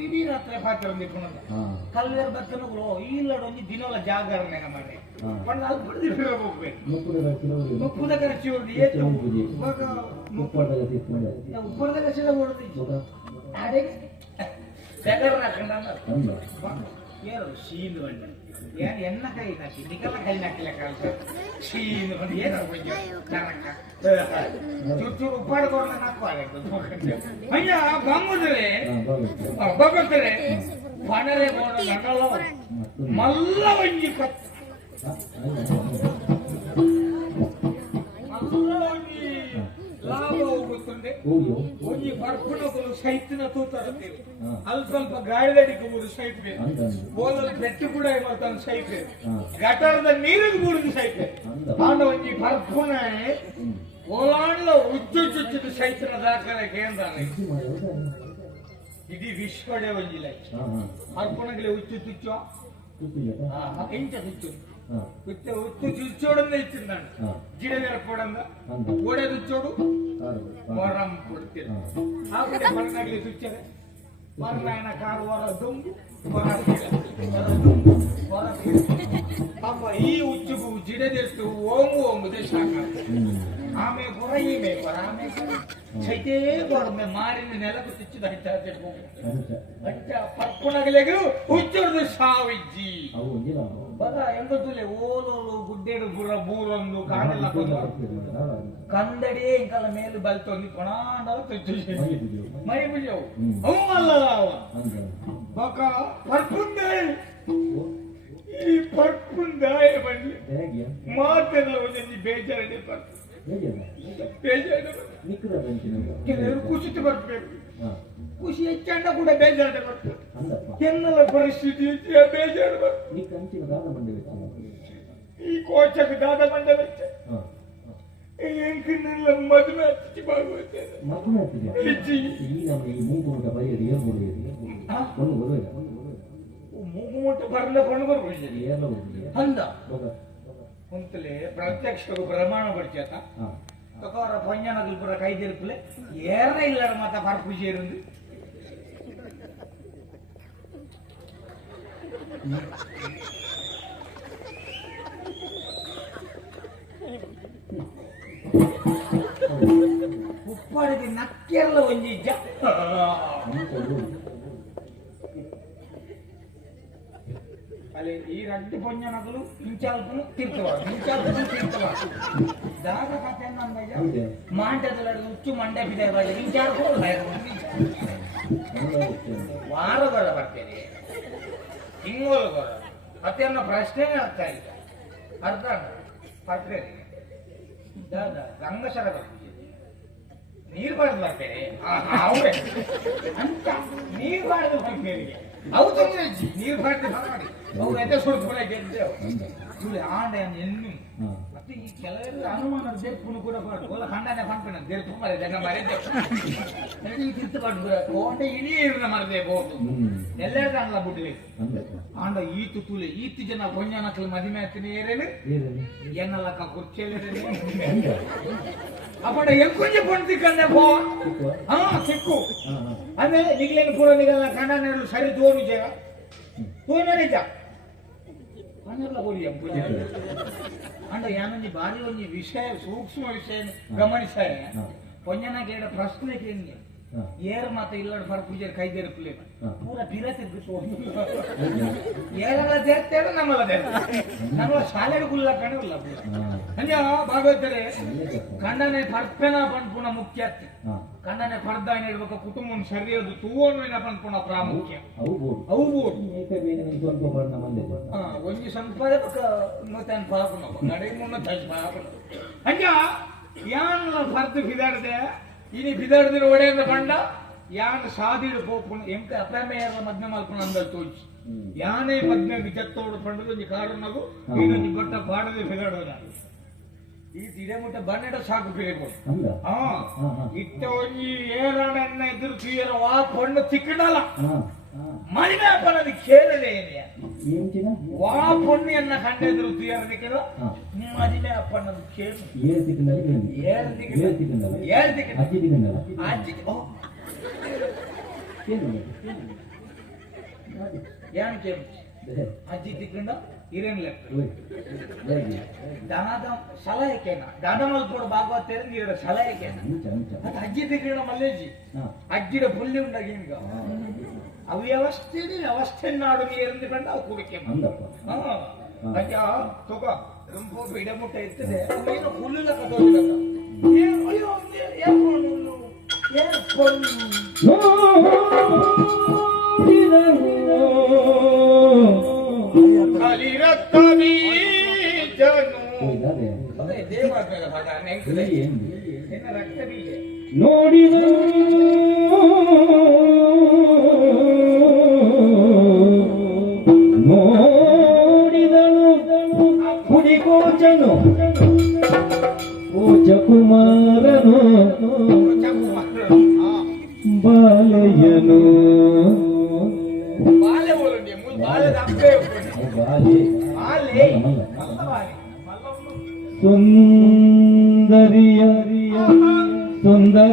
ಇಡೀ ರಾತ್ರಿ ಪಾತ್ರ ಪುನಃ ಕಲ್ವೆರ್ ಬತ್ತನಗಳು ಇಲ್ಲಡೊಂದು ದಿನಗಳ ಜಾಗರಣೆ ಮಾಡಿ ಬಂದ ಅಲ್ಪ ದಿನ ಹೋಗ್ಬೇಕು ಮುಪ್ಪುದ ಖರ್ಚು ಉಪ್ಪರದ ಕಸಿದ ಹೊಡೆದು ಅದೇ ಏನು ಶೀನ್ ಬಂಡ ಏನ್ ಎನ್ನ ಕೈ ನಾಕಿ ನಿಕಲ ಕೈ ನಾಕಿಲ್ಲ ಕಾಲ ಶೀನ್ ಬಂದು ಏನು ಚೂರು ಉಪ್ಪಾಡ್ಕೊಂಡ ಅಯ್ಯ ಬಂಬುದ್ರೆ ಬಗ್ತಾರೆ ಪಣರೆ ಬೋಣ ನಗಲ ಮಲ್ಲ ಒಂಜಿ ಕತ್ ಮಲ್ಲ ಒಂಜಿ ಲಾಭ ಹೋಗುತ್ತಂದೆ ಒಂಜಿ ಬರ್ಪುನಗಳು ಸೈತಿನ ತೂತಾರತ್ತೇವೆ ಅಲ್ಲಿ ಸ್ವಲ್ಪ ಗಾಳಿದಡಿಕಬಹುದು ಸೈತೆ ಬೋಲಲ್ಲಿ ಬೆಟ್ಟು ಕೂಡ ಬರ್ತಾನೆ ಸೈತೆ ಗಟಾರದ ನೀರಿಗೆ ಬೂಡಿದ ಸೈತೆ ಆಂಡ ಒಂಜಿ ಬರ್ಪುನ ಓಲಾಂಡ್ಲ ಉಚ್ಚು ಚುಚ್ಚಿದ ಸೈತಿನ ದಾಖಲೆ ಕೇಂದ್ರ ಇಡೀ ವಿಶ್ವಡೆ ಒಂಜಿಲ್ಲ ಬರ್ಪುನಗಲೆ ಉಚ್ಚು ತುಚ್ಚು ಎಂಚ ತುಚ್ಚು ಉಚ್ಚು ಚುಚ್ಚೋಡಂದ ಇಚ್ಚಿಂದಾണ് ಗಿಡಗಳ ಕೊಡಂದ ಓಡೆ ತುಚ್ಚೋಡು ವರಂ ಕೊಡ್ತೀರ ಆಕಡೆ ಬರ್ನಾಗ್ಲಿ ತುಚ್ಚರೆ ಬರ್ನಾಯನ ಕಾರು ವರ ದುಂಬು ವರ ಪಾಪ ಈ ಉಚ್ಚುಗು ಜಿಡದೆಷ್ಟು ಓಂಗು ಓಂಗುದೆ ಸಾಕಾಗ್ತದೆ ಆಮೆ ಕೊರ ಈಮೆ ಕೊರ ಆಮೆ ಚೈತೇ ಕೊರಮೆ ಮಾರಿನ ನೆಲಕ್ಕೆ ತುಚ್ಚಿದ ಹಚ್ಚಾತೆ ಹಚ್ಚ ಪರ್ಪುಣಗಲೆಗೂ ಉಚ್ಚುರ್ದು ಸಾವಿಜ್ಜಿ ಬಗ ಎಂಬತ್ತುಲೆ ಓಲೋಲು ಗುಡ್ಡೆಡು ಬುರ ಬೂರೊಂದು ಕಾಣೆಲ್ಲ ಕಂದಡಿ ಇಂಕಲ ಮೇಲೆ ಬಲ್ತೊಂದು ಕೊಣಾಂಡವ ತುಚ್ಚು ಮೈ ಬಿಜವು ಅವು ಅಲ್ಲದ ಅವ ಬಕ ಪರ್ಪುಂದಾಯ ಈ ಪರ್ಪುಂದಾಯ ಬಂದ್ಲಿ ಮಾತನ ಒಂದೊಂದು ಬೇಜಾರಡೆ ಬರ್ತ ಬೇಜಾರಡೆ ಕೆಲವರು ಕುಸಿತು ಬರ್ಬೇಕು ಖುಷಿ ಹೆಚ್ಚಂಡ ಕೂಡ ಬೇಜಾರಡೆ ಬರ್ತದೆ ಕೆನ್ನಲ ಪರಿಸ್ಥಿತಿ ಬೇಜಾರು ಬರ್ತದೆ ಈ ಕೋಚಕ ದಾದ ಮಂಡ ವೆಚ್ಚ ಎಂಕನ್ನೆಲ್ಲ ಮದುವೆ ಹಚ್ಚಿ ಭಾಗವಹಿಸ್ತೇನೆ ಮೂಗುಮುಟ್ಟ ಬರಲ್ಲ ಕೊಂಡು ಬರ್ಬೋದು ಅಂದ ಕುಂತಲೆ ಪ್ರತ್ಯಕ್ಷ ಪ್ರಮಾಣ ಪಡಿಚಾತ ತಕೋರ ಪಂಜನಗಲ್ ಪುರ ಕೈ ತಿರುಪಲೆ ಏರ ಇಲ್ಲ ಮತ್ತ ಪರ್ಪು ಸೇರಿಂದು ಉಪ್ಪಾಡಿಗೆ ನಕ್ಕೆಲ್ಲ ಒಂಜಿ ಅಲ್ಲಿ ಈ ರಡ್ಡು ಪೊಂಜನಗಳು ಇಂಚಾಲ್ಪನು ತೀರ್ಥವ ದಾದ ಕಥೆ ಮಾಂಟದ ಹುಚ್ಚು ಮಂಡ್ಯ ಬಿದೆ ವಾರಗಳ ಬರ್ತೇನೆ ಹಿಂಗೋಲುಗಳ ಅತ್ಯನ್ನ ಪ್ರಶ್ನೆನೇ ಅರ್ಥ ಇಲ್ಲ ಅರ್ಥ ಪಟ್ರೆ ದಾದ ರಂಗಶರ ಬರ್ತೀವಿ ನೀರು ಬಾರ್ದು ಬರ್ತೇನೆ ಅವರೇ ಅಂತ ನೀರು ಬಾರ್ದು ಬರ್ತೇನೆ ಅವು ತೊಂದರೆ ನೀರು ಬಾರ್ದು ಮಾಡಿ ಅವ್ರು ಎದೆ ಸುಡ್ಕೊಳ್ಳೆ ಗೆದ್ದೇವು ಆಂಡೆ ಎನ್ನು ಮತ್ತೆ ಈ ಕೆಲವರು ಅನುಮಾನ ದೇರ್ಪುನು ಕೂಡ ಓಲ ಖಂಡನೆ ಪಂಪನ ದೇರ್ಪು ಮರೆ ಜಗ ಮರೆದೆ ತಿರ್ತು ಪಡ್ಬುರ ಕೋಟೆ ಇಡೀ ಇರ್ನ ಮರದೆ ಬೋದು ಎಲ್ಲರ ಅಂಗ್ಲ ಬಿಡ್ಲಿ ಆಂಡ ಈತು ತುಲೆ ಈತು ಜನ ಗೊಂಜನಕಲ್ ಮದಿಮೆ ಹತ್ತಿನ ಏರೇನು ಏನಲ್ಲಕ್ಕ ಕುರ್ಚೇಲೇರೇನು ಅಪ್ಪಡ ಎಂಕೊಂಜೆ ಪಂಡ್ತಿಕ್ಕಂದೆ ಪೋ ಹಾ ಸಿಕ್ಕು ಅಂದ್ರೆ ನಿಗ್ಲೇನು ಕೂಡ ನಿಗಲ್ಲ ಖಂಡನೆ ಸರಿ ತೋರು ಜಗ ತೋನ ನಿಜ ಅನ್ನಲ್ಲ ಬೋಲಿ ಎಂಪುಜೆ ಅಂಡ ಯಾನೊಂದು ಬಾರಿ ಒಂದು ವಿಷಯ ಸೂಕ್ಷ್ಮ ವಿಷಯ ಗಮನಿಸಾಯ ಪೊಂಜನ ಕೇಳ ಪ್ರಶ್ನೆ ಕೇಳಿ ಏರ್ ಮಾತ ಇಲ್ಲಡ ಫರ್ ಪೂಜೆ ಕೈದೇರ್ಪಲೆ ಪೂರ ಬಿರ ತಿರ್ಗಿತ್ತು ಏರಲ್ಲ ದೇರ್ತೇವೆ ನಮ್ಮಲ್ಲ ದೇರ್ತೇವೆ ನಮ್ಮ ಶಾಲೆಗೆ ಗುಲ್ಲ ಕಣವಿಲ್ಲ ಅಂಜ ಭಾಗವತರೆ ಖಂಡನೆ ಪರ್ಪೆನ ಪಂಪುಣ ಮುಖ್ಯ ಖಂಡನೆ ಪರ್ದಾನ ಇಡ್ಬೇಕು ಕುಟುಂಬ ಸರಿಯದು ತೂವನ್ವಿನ ಪಂಪುಣ ಪ್ರಾಮುಖ್ಯ ಅವು ಒಂಜಿ ಸಂಪಾದಕ ನೂತನ ಪಾಪನ ನಡೆ ಮುನ್ನ ತಜ್ ಪಾಪನ ಅಂಜ ಯಾನ್ ಫರ್ದ್ ಬಿದಾಡ್ದೆ ಇನಿ ಬಿದಾಡ್ದಿರ ಒಡೆಯಿಂದ ಪಂಡ ಯಾನ್ ಸಾದಿಡು ಪೋಪುಣ ಎಂಕ ಅಪ್ರಮೇಯರ ಮಧ್ಯ ಮಲ್ಪನ ಅಂದಲ್ ತೋಜಿ ಯಾನೇ ಮಧ್ಯ ವಿಜತ್ತೋಡು ಪಂಡದು ಒಂಜಿ ಕಾರಣಗು ಇನ್ನೊಂಜಿ ಗೊಟ್ಟ ಪಾಡದೆ ಬಿದಾಡೋದ ಈ ತಿಡೆಮುಟ್ಟ ಬನ್ನೆಡ ಸಾಕು ಬೇರ್ಬೋದು ಇಟ್ಟ ಒಂಜಿ ಏರಣ್ಣ ಎದುರು ತೀರ ವಾ ಪೊಣ್ಣು ತಿಕ್ಕಡಲ್ಲ ಮಡಿಮೆ ಅಪ್ಪನದು ಕೇಳಲೇ ವಾ ಪೊಣ್ಣೆಯನ್ನ ಕಂಡೆದ್ರು ತೀರದಿಕ್ಕಲು ಮಡಿಮೆ ಅಪ್ಪನದು ಕೇಳು ಏನ್ ಕೇಳು ಅಜ್ಜಿ ತಿಕ್ಕಂಡ ಹಿರೇನ್ ದನದ ಸಲಹೆಕೇನ ದನ ಮಲ್ಪೋಡ ಭಾಗವತ ನೀರ ಸಲಹೆಕೇನ ಮತ್ತೆ ಅಜ್ಜಿ ತಿಕ್ಕಂಡ ಮಲ್ಲೇಜಿ ಅಜ್ಜಿಡ ಪುಲ್ಲಿ ಉಂಡಾಗಿ ಈಗ ಅವ್ಯವಸ್ಥೆ ವ್ಯವಸ್ಥೆ ನಾಡು ನೀರು ಕಂಡು ಅವು ಕುಡಿಕೆ ಅಜ್ಜ ತಗ ತುಂಬ ಇಡಮುಟ್ಟ ಇರ್ತದೆ ಏನು ಹುಲ್ಲು ಕದೋದಿಲ್ಲ ರಕ್ತ ಬೀಜ ನೋಡಿದನು ಹುಡಿಕೋಚನು ಕೋಚ ಕುಮಾರನು ಬಾಲೆಯನು ಬಾಲೆ ಬೋಲಂಡಿ ಮೂಲ ಬಾಲೆದ ಅಪ್ಪೆ ಬಾಲೆ ಬಾಲೆ ಸುಂದರಿಯ ಸುಂದರಾಂಗಿಯ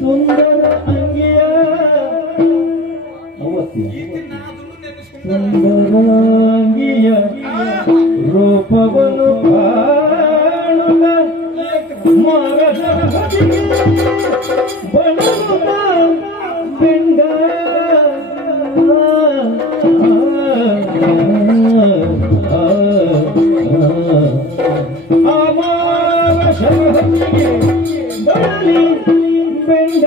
ಸುಂದರ ಅಂಗಿಯ ಸುಂದರಾಂಗಿಯ ರೂಪವನ್ನು ಕಾಣುತ್ತ ಮಾರದ ಬಣದ ಬೆಂಡ ಬಳಿ ಬೆಂಡ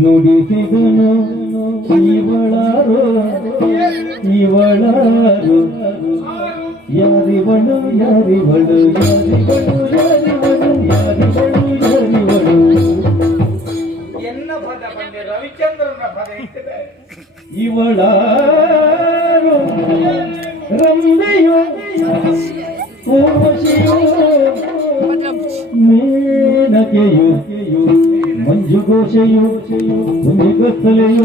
ನುಡಿಸಿದನು ಇವಳಾರು ಇವಳಾರು ಯಾರಿವಳು ಯಾರಿವಳು ಯಾರಿವಳು ಯಾರಿವಳು ಯಾರಿವಳು ಯಾರಿವಳು ಎನ್ನ ಪದ ಬಂದೆ ರವಿಚಂದ್ರನ ಪದ ಇಟ್ಟಿದೆ ಇವಳಾರು ರಂಬೆಯು ಊರ್ವಶಿಯು ಮೇನಕೆಯು ಮಂಜುಘೋಷೆಯು ಕುಂಜಿಗತ್ತಲೆಯು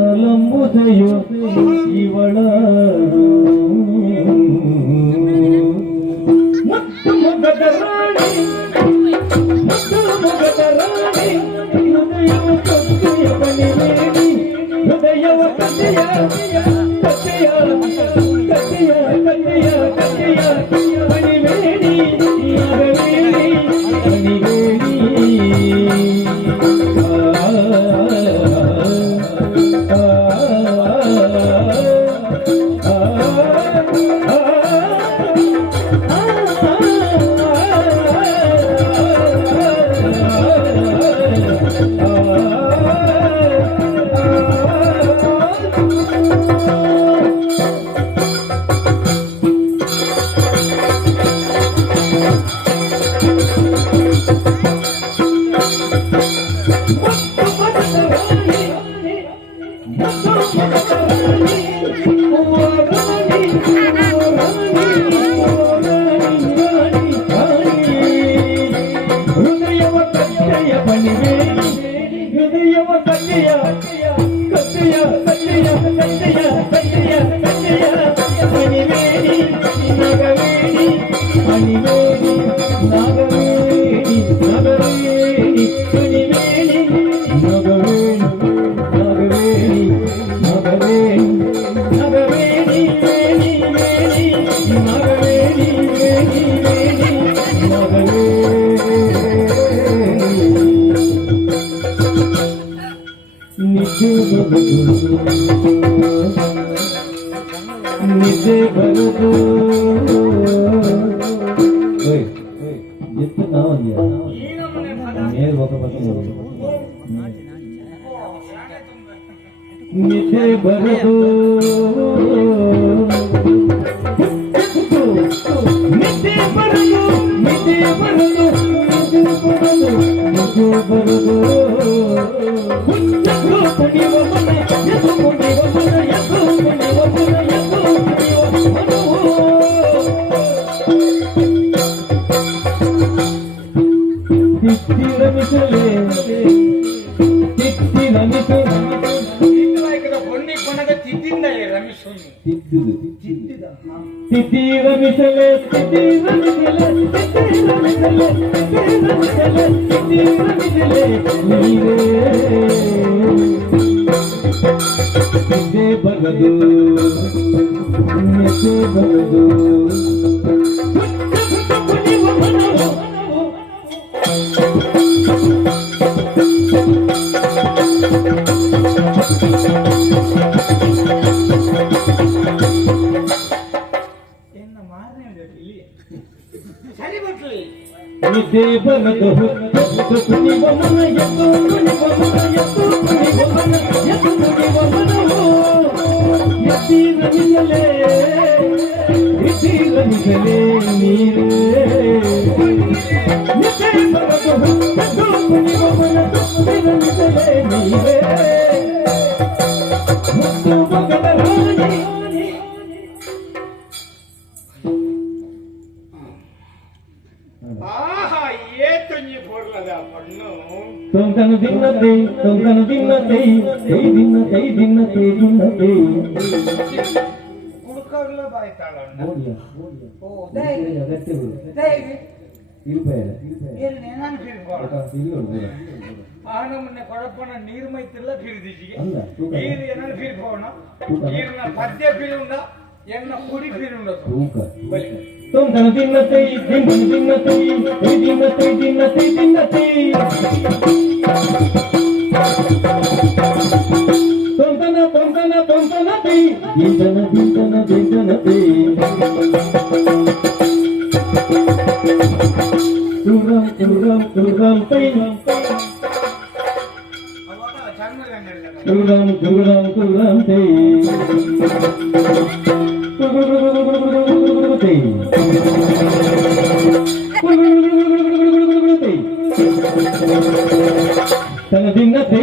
ಆಲಂಬುದೆಯು ಇವಳಾರು ಮತ್ತು ಮೊಗದ ರಾಣಿ ಮತ್ತು ಮೊಗದ ರಾಣಿ ಹೃದಯವ ಕತ್ತೆಯ ಬನಿಬೇಡಿ ಹೃದಯವ ಕತ್ತೆಯ ಕತ್ತೆಯ ಕತ್ತೆಯ ಕತ್ತೆಯ ಕತ್ತೆಯ ಬನಿಬೇಡಿ ಬನಿಬೇಡಿ ಬನಿಬೇಡಿ ಹೃದಯವ ಕತ್ತೆಯ ಬನಿಬೇಡಿ ಹೃದಯವ ಕತ್ತೆಯ ಕತ್ತೆಯ ಕತ್ತೆಯ ಕತ್ತೆಯ ಕತ್ತೆಯ ಕತ್ತೆಯ ಬನಿಬೇಡಿ ನಗಬೇಡಿ ಬನಿಬೇಡಿ ನಗಬೇಡಿ ನಗಬೇಡಿ ಬನಿಬೇಡಿ ನಗಬೇಡಿ ನಗಬೇಡಿ ನಗಬೇಡಿ ನಗಬೇಡಿ ಬೇಡಿ ಬೇಡಿ ನಗಬೇಡಿ ಬೇಡಿ ಬೇಡಿ ನಗಬೇಡಿ ನಿದ್ದೆ ಬರುದು ಎತ್ತು ನಾವಲ್ಲ ಈ ನಮ್ಮನೆ ಪದ ನೇರ ನಿದ್ದೆ ಬರುದು ನಿದ್ದೆ ಬರುದು ನಿದ್ದೆ ಬರುದು ನಿದ್ದೆ ಬರುದು ನಿದ್ದೆ ಬರುದು ಹುಚ್ಚು ಕುಣಿವ ಮನ ಎದ್ದು ಕುಣಿವ ಮನ ಎದ್ದು ಕುಣಿವ ಮನ ಎದ್ದು ಕುಣಿವ ಮನವು ತಿತ್ತಿರಮಿಸಲೇ ತಿತ್ತಿರಮಿಸಲೇ ಬೊಂಡಿ ಕೊನಗ ತಿದ್ದಿಂದ ರಮೇಶ್ ತಿದ್ದುದು ತಿದ್ದಿದ ತಿತ್ತಿರಮಿಸಲೇ ತಿತ್ತಿರಮಿಸಲೇ ತಿತ್ತಿರಮಿಸಲೇ ತಿತ್ತಿರಮಿಸಲೇ ತಿತ್ತಿರಮಿಸಲೇ ನೀವೇ ನಿದ್ದೆ ಬರದು ನಿದ್ದೆ ಬರದು ಕುಣಿವ ಮನವು ಎನ್ನ ಮಾರನೇ ಇಲ್ಲಿ ಸರಿ ಬಿಟ್ಲಿ ನಿದ್ದೆ ಬರದು ಎತ್ತು ಕುಣಿವ ಮನ ಎತ್ತು ಕುಣಿವ ಮನ ಎತ್ತು ಕುಣಿವ ಮನ ಎತ್ತು ಕುಣಿವ ಮನವು ಎತ್ತಿರಲಿಸಲೇ ಇಟ್ಟಿರಲಿಸಲೇ ನೀರೇ ನಿದ್ದೆ ಬರದು ಎತ್ತು ಕುಣಿವ ಮನ ಎತ್ತಿರಲಿಸಲೇ ನೀರೇ ಮುತ್ತು ಮಗದ ರಾಣಿ ఆహా ఏ తొంగి పోర్లదా పన్ను తొంకను దిన్నతే దిన్నతే కుడుకర్ల బయటాలన్న ఓ అగత్య దై ಇರುಪಾಯಲ್ಲ ಏನು ನಾನು ಫಿರ್ಕೋಣ ಆನಮನ್ನ ಕೊಡಪನ ನೀರು ಮೈತಿಲ್ಲ ಫಿರ್ದಿಜಿ ನೀರು ಏನಾನ ಫಿರ್ಕೋಣ ನೀರಿನ ಪದ್ಯ ಫಿರುಂಡ ಎನ್ನ ಕುಡಿ ಫಿರುಂಡ ಬಲಿ ತೊಂದನ ದಿನ್ನತೆ ದಿನ್ನತೆ ತೊಂದನತೆ ದಿಂದನತೆ ತುರ್ರಾಮ್ ತೈ ಅವಾಗ ಚಂದ್ರಗಂಗಲ್ಲ ತುರ್ರಾಮ್ ತೈ ತನದಿನ್ನತೆ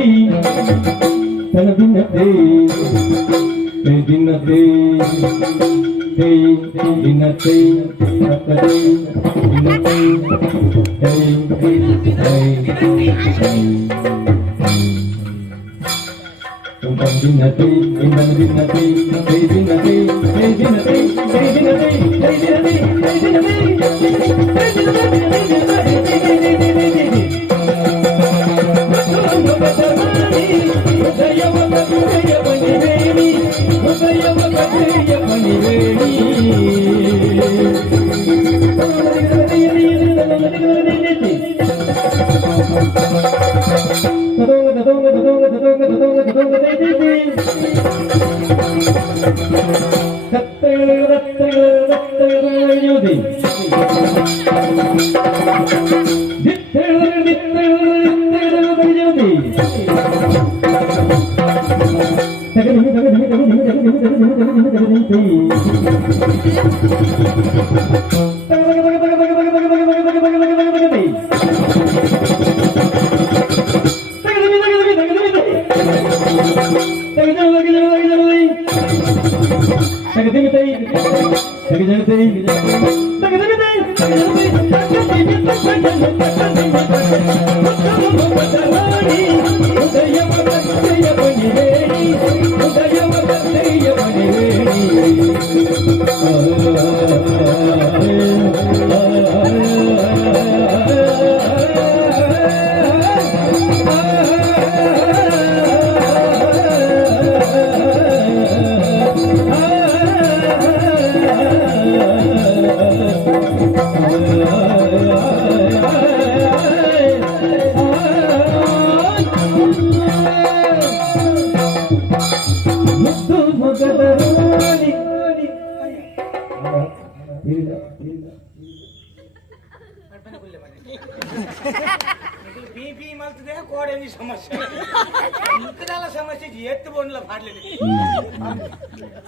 बीपी मलतदे कोडेनी समस्या निकलाला समस्या एत्त बोनला फाडले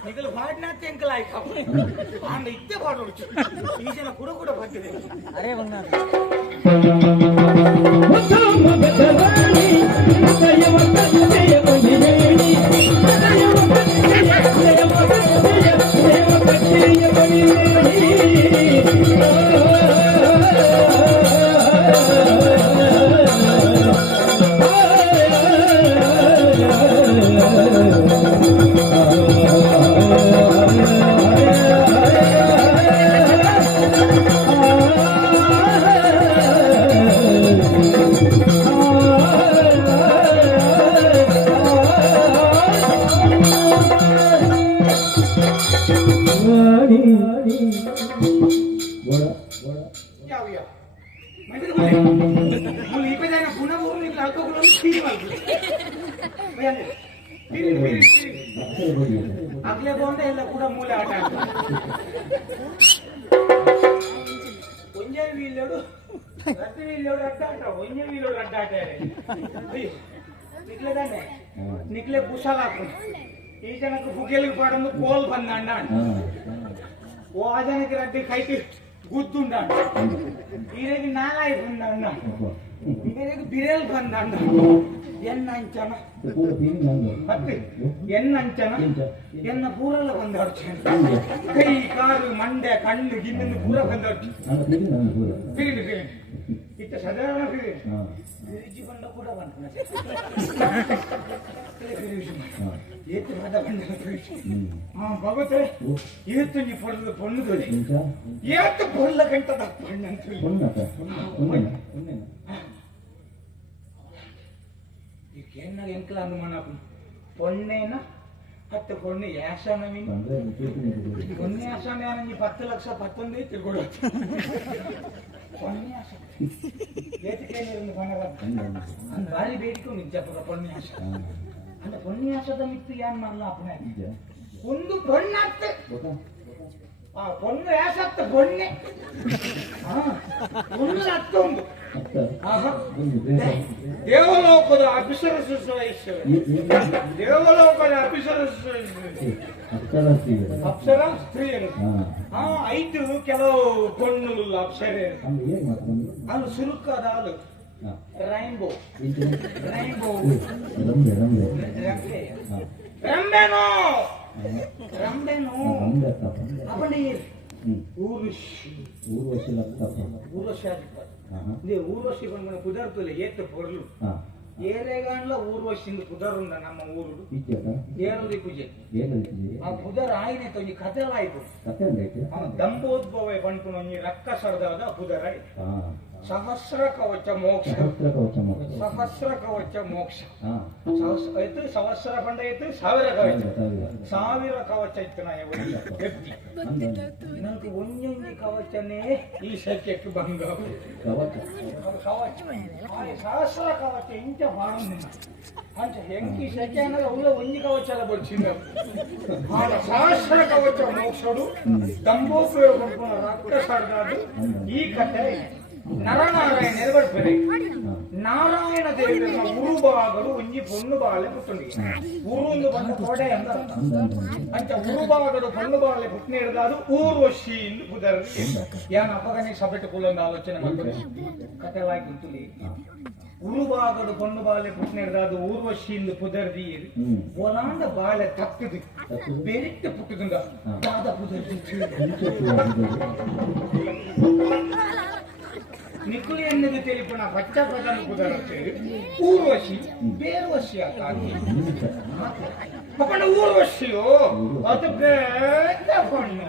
निकल फाडना तेंकला ऐका आंड इत्ते फाडोच ಈಜನ ಕುಡ ಫಾಡ್ತಿದೆ ಅರೆ ಬಂಗಾರ ಆಗ್ಲೇ ಬಂದ ಎಲ್ಲ ಕೂಡ ಮೂಲೆ ಆಟ ಕೊಂಜೆ ವೀಲಡು ರದ್ದು ವೀಲೋಡು ಅಡ್ಡಾಟ ಒಂದೇ ವೀಲೋಡು ಅಡ್ಡಾಟ ನಿಕ್ಲೆ ತಾನೆ ನಿಕ್ಲೆ ಕುಶಾಲ ಈ ಜನಕ್ಕೆ ಬುಗ್ಗೆಲಿಗೆ ಪಾಡೊಂದು ಕೋಲ್ ಬಂದ ಅಣ್ಣ ಓ ಆ ಜನಕ್ಕೆ ರಡ್ಡಿ ಕೈಟಿ ಗುದ್ದುಂಡ ಈರೆಗೆ ನಾಲಾಯಿ ಬಂದ ಅಣ್ಣ ಈರೆಗೆ ಬಿರೇಲ್ ಬಂದ ಅಣ್ಣ ಎನ್ನಂಚನ ಮತ್ತೆ ಎನ್ನಂಚನ ಎನ್ನ ಪೂರಲ್ಲ ಬಂದ ಕೈ ಕಾಲು ಮಂಡೆ ಕಣ್ಣು ಗಿಣ್ಣು ಪೂರ ಬಂದ ಬಿರಿಡಿ ಬಿರಿಡಿ ಇತ್ತ ಸಾಧಾರಣ ಬಿರಿಜಿ ಬಂಡ ಕೂಡ ಬಂದ ಏತು ಬಾದ ಬಂದ ಭಗವತೆ ಏತು ನೀ ಪೊಳ್ಳು ಪೊಣ್ಣುದೊಡೆ ಏತು ಪೊಳ್ಳ ಗಂಟದ ಪಣ್ಣಂತ ಏನ ಎಂಕಲ ಅನುಮಾನ ಪೊಣ್ಣೇನ ಹತ್ತು ಪೊಣ್ಣೆ ಯಾಸನ ಪೊಣ್ಣೆ ಯಾಸನ 10 ಲಕ್ಷ 11 ತಿಳ್ಕೊಡ ಪೊಣ್ಣೆ ಯಾಸ ಏತಕ್ಕೆ ನೀನು ಬನಗ ಬಾರಿ ಬೇಡಿಕೊ ನಿಜಪುರ ಪೊಣ್ಣೆ ಯಾಸ ಅಂದ್ರೆ ಪೊಣ್ಣೆ ಯಾಸದ ಮಿತ್ತು ಏನ್ ಮಾಡಲ್ಲ ಅಪ್ಪನೇ ಒಂದು ಪೊಣ್ಣಾತ್ತೆ ಆ ಪೊಣ್ಣು ಯಾಸತ್ತ ಪೊಣ್ಣೆ ಪೊಣ್ಣು ಹತ್ತೊಂದು ದೇವಲೋಕದ ಅಪ್ಸರಸು ದೇವಲೋಕದ ಅಪ್ಸರಸು ಅಪ್ಸರ ಸ್ತ್ರೀಯರು ಐದು ಕೆಲವು ಪೊಣ್ಣು ಅಪ್ಸರೆ ಅದು ಸುರುಕಾದ ಹಾಲು ರೈನ್ಬೋ ರೈನ್ಬೋ ರಂಬೆನೋ ರಂಬೆನೋ ಅವಳಿ ಊರ್ವಶಿ ಊರ್ವಶಿ ಬಂದ ಕುದರ್ತಲ್ಲ ಏತ ಪೊರ್ಲು ಏರೆಗಾಂಡ್ಲ ಊರ್ವಶಿಂದ ಕುದರುಂದ ನಮ್ಮ ಊರು ಏರದಿ ಪೂಜೆ ಆ ಕುದರ್ ಆಯ್ನೆ ತೊಂಜಿ ಕಥೆಲಾಯ್ತು ದಂಬೋದ್ಭವ ಬಂಟು ರಕ್ಕ ಸರ್ದಾದ ಕುದರ ಸಹಸ್ರ ಕವಚ ಮೋಕ್ಷ ಸಹಸ್ರ ಕವಚ ಮೋಕ್ಷ ಸಹಸ್ರ ಪಂಡ ಇತ್ತು ಸಾವಿರ ಕವಚ ಸಾವಿರ ಕವಚ ಇತ್ತು ನಾ ವ್ಯಕ್ತಿ ನನಗೆ ಒಂದೊಂದು ಕವಚನೇ ಈ ಸತ್ಯಕ್ಕೆ ಭಂಗ ಕವಚ ಸಹಸ್ರ ಕವಚ ಇಂಚ ಬಾಣ ಅಂಚ ಹೆಂಕಿ ಸತ್ಯ ಅನ್ನೋದು ಅವಳ ಒಂದು ಕವಚ ಎಲ್ಲ ಬರ್ಸಿದ ಸಹಸ್ರ ಕವಚ ಮೋಕ್ಷಡು ದಂಬೋಪಯೋಗ ಮಾಡ್ಕೊಂಡು ರಕ್ತ ಸರ್ದಾದು ಈ ಕಥೆ ನರನಾರಾಯಣ ನೆರವೇರ್ಪರೆ ನಾರಾಯಣ ದೇವರ ಉರುಬಾಗಲು ಒಂಜಿ ಪೊಣ್ಣು ಬಾಳೆ ಪುಟ್ಟುಂಡಿ ಊರುಂದು ಬಂದ ಕೋಡೆ ಅಂತ ಅಂಚ ಉರುಬಾಗಲು ಪೊಣ್ಣು ಬಾಳೆ ಪುಟ್ಟನೆ ಹಿಡಿದಾದು ಊರ್ವಶಿ ಇಂದು ಪುದರ್ರಿ ಯಾನ ಅಪಗನಿ ಸಪೆಟ್ಟು ಕುಲ್ಲೊಂದು ಆಲೋಚನೆ ಮಾಡ್ತಾರೆ ಕಥೆಲಾಗಿ ಗುಂತುಲಿ ಉರುಬಾಗಲು ಪೊಣ್ಣು ಬಾಳೆ ಪುಟ್ಟನೆ ಹಿಡಿದಾದು ಊರ್ವಶಿ ಇಂದು ಪುದರ್ದಿ ಒಲಾಂಡ ಬಾಳೆ ತಪ್ಪಿದು ಬೆರಿಟ್ಟು ಪುಟ್ಟುದುಂಗ ದಾದ ಪುದರ್ದಿ ನಿಖುಲಿ ಅನ್ನೋದು ತಿಳಿಪುಣ ಪಚ್ಚ ಪದನ ಕುದರತ್ತೆ ಊರ್ವಶಿ ಬೇರ್ವಶಿ ಆಗಿ ಅಪ್ಪಣ ಊರ್ವಶಿಯೋ ಅದು ಬೇಡ ಪಣ್ಣು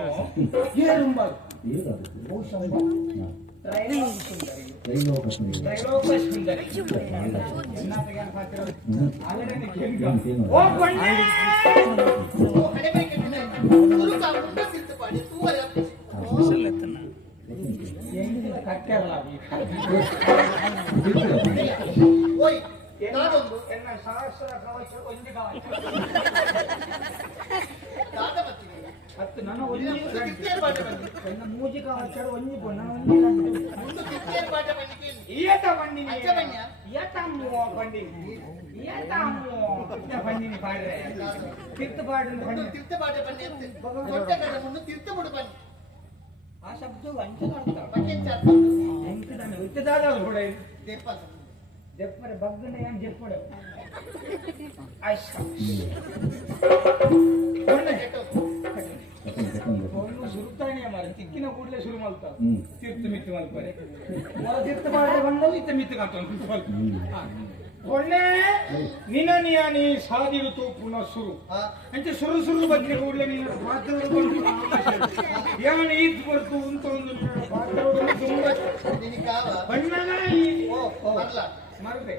ಏರುಂಬ ತ್ರೈಲೋಕ ಸುಂದರಿ ಓ ಪಣ್ಣೆ ಸಹಸ್ರ ಕವಚ ಒಂದು ಕವಚ ಹತ್ತು ನನ್ನ ಒಂದು ಮೂಜಿ ಕವಚ ಒಂದು ಈತ ಬಂದಿನಿ ಈತ ಬಂದಿನಿ ಈತ ಬಂದಿನಿ ಪಾಡ್ರೆ ತೀರ್ಥ ಪಾಡು ತೀರ್ಥ ಪಾಡ ಬನ್ನಿ ತೀರ್ಥ ಆ ಶಬ್ದ ಜಪ್ಪರೆ ಬಗ್ಗನ ಏನ್ ಜಪ್ಪಡೆ ಸುರುತ್ತಾನೆ ಮಾರೆ ತಿಕ್ಕಿನ ಕೂಡಲೇ ಶುರು ಮಾಡ್ತಾವ ತೀರ್ಥ ಮಿತ್ತು ಮಲ್ಪರೆ ತೀರ್ಥ ಮಾಡಿ ಬಂದವು ಇತ್ತ ಮಿತ್ತು ಕಾಣ್ತಾವ ಒಳ್ಳೆ ನಿನನಿಯಾನಿ ಸಾದಿರುತ್ತು ಪುನಃ ಸುರು ಅಂಚೆ ಸುರು ಸುರು ಬಗ್ಗೆ ಕೂಡಲೇ ನೀನು ಮಾತಾಡೋದು ಯಾವನ ಈದ್ ಬರ್ತು ಅಂತ ಒಂದು ಮಾತಾಡೋದು ತುಂಬಾ ಬಣ್ಣನ ಮರದೆ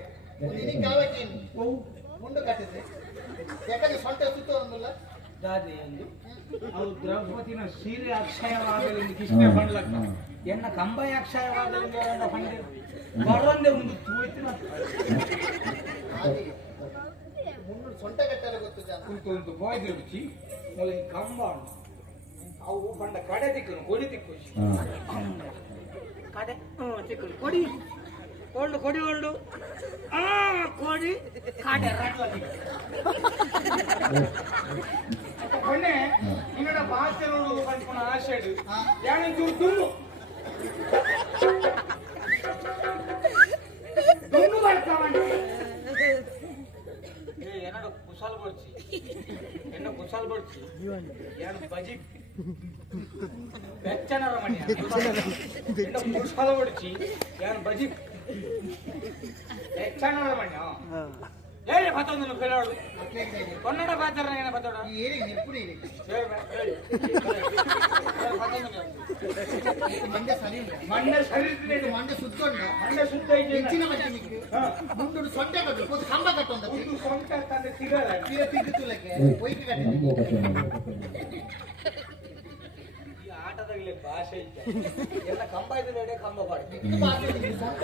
ಮುಂದೆ ಕಟ್ಟಿದ್ರೆ ಯಾಕಂದ್ರೆ ಸೊಂಟ ಸುತ್ತ ಒಂದಲ್ಲ ದಾದಿ ಎಂದು ಅವು ದ್ರೌಪದಿನ ಸೀರೆ ಅಕ್ಷಯವಾಗಲಿ ಕೃಷ್ಣ ಬಂಡ್ಲಕ್ಕ ಎನ್ನ ಕಂಬೈ ಅಕ್ಷಯವಾಗಲಿ ಪಂಡೆ ಬರಂದೆ ಒಂದು ತೂಯ್ತು ಸೊಂಟ ಕಟ್ಟಲ್ಲ ಗೊತ್ತು ಒಂದು ಬಾಯ್ದು ರುಚಿ ಮೊದಲ ಕಂಬ ಅವು ಬಂಡ ಕಡೆ ದಿಕ್ಕನು ಗೋಡಿ ದಿಕ್ಕು ಕಾಡೆ ಚಿಕ್ಕದು ಕೊಡಿ ಒಳ್ಳು ಕೊಡಿ ಒಳ್ಳು ಕೊಡಿ ಕಾಡೆ ಕೊನೆ ನಿನ್ನ ಭಾಷೆ ಬಂದ್ಕೊಂಡು ಆಶೆ ದುಡ್ಡು ದುಡ್ಡು ಬರ್ತಾವಂడి ಏನೋ ಕುಶಾಲ್ ಬಡ್ಸಿ ಎನ್ನ ಕುಶಾಲ್ ಬಡ್ಸಿ ಏನು ಬಜಿ ಬೆಚ್ಚನರ ಮನೆ ಎನ್ನ ಕುಶಾಲ್ ಬಡ್ಸಿ ಏನು ಬಜಿ ಬೆಚ್ಚನರ ಮನೆ ಏನೇ ಬತ್ತೊಂದು ಕೇಳೋಡು ಕನ್ನಡ ಬಾತಾರ ಏನೇ ಬತ್ತೋಡ ಏರಿ ನೆಪ್ಪುಡಿ ಮಂಡ್ಯ ಸರಿ ಮಂಡ್ಯ ಸರಿ ಮಂಡ್ಯ ಸುತ್ತೊಂಡ ಮಂಡ್ಯ ಸುತ್ತ ಹೆಚ್ಚಿನ ಮಟ್ಟಿಗೆ ಮುಂದೊಂದು ಸೊಂಟೆ ಕಟ್ಟು ಒಂದು ಕಂಬ ಕಟ್ಟೊಂದ ಒಂದು ಸೊಂಟ ತಂದೆ ಸಿಗಲ್ಲ ತೀರ ತಿದ್ದುಲಕ್ಕೆ ಒಯ್ಕೆ ಕಟ್ಟಿ ಈ ಆಟದಾಗಲೇ ಭಾಷೆ ಐತೆ ಎಲ್ಲ ಕಂಬ ಇದ್ರೆ ಕಂಬ ಪಾಡಿ ಸೊಂಟ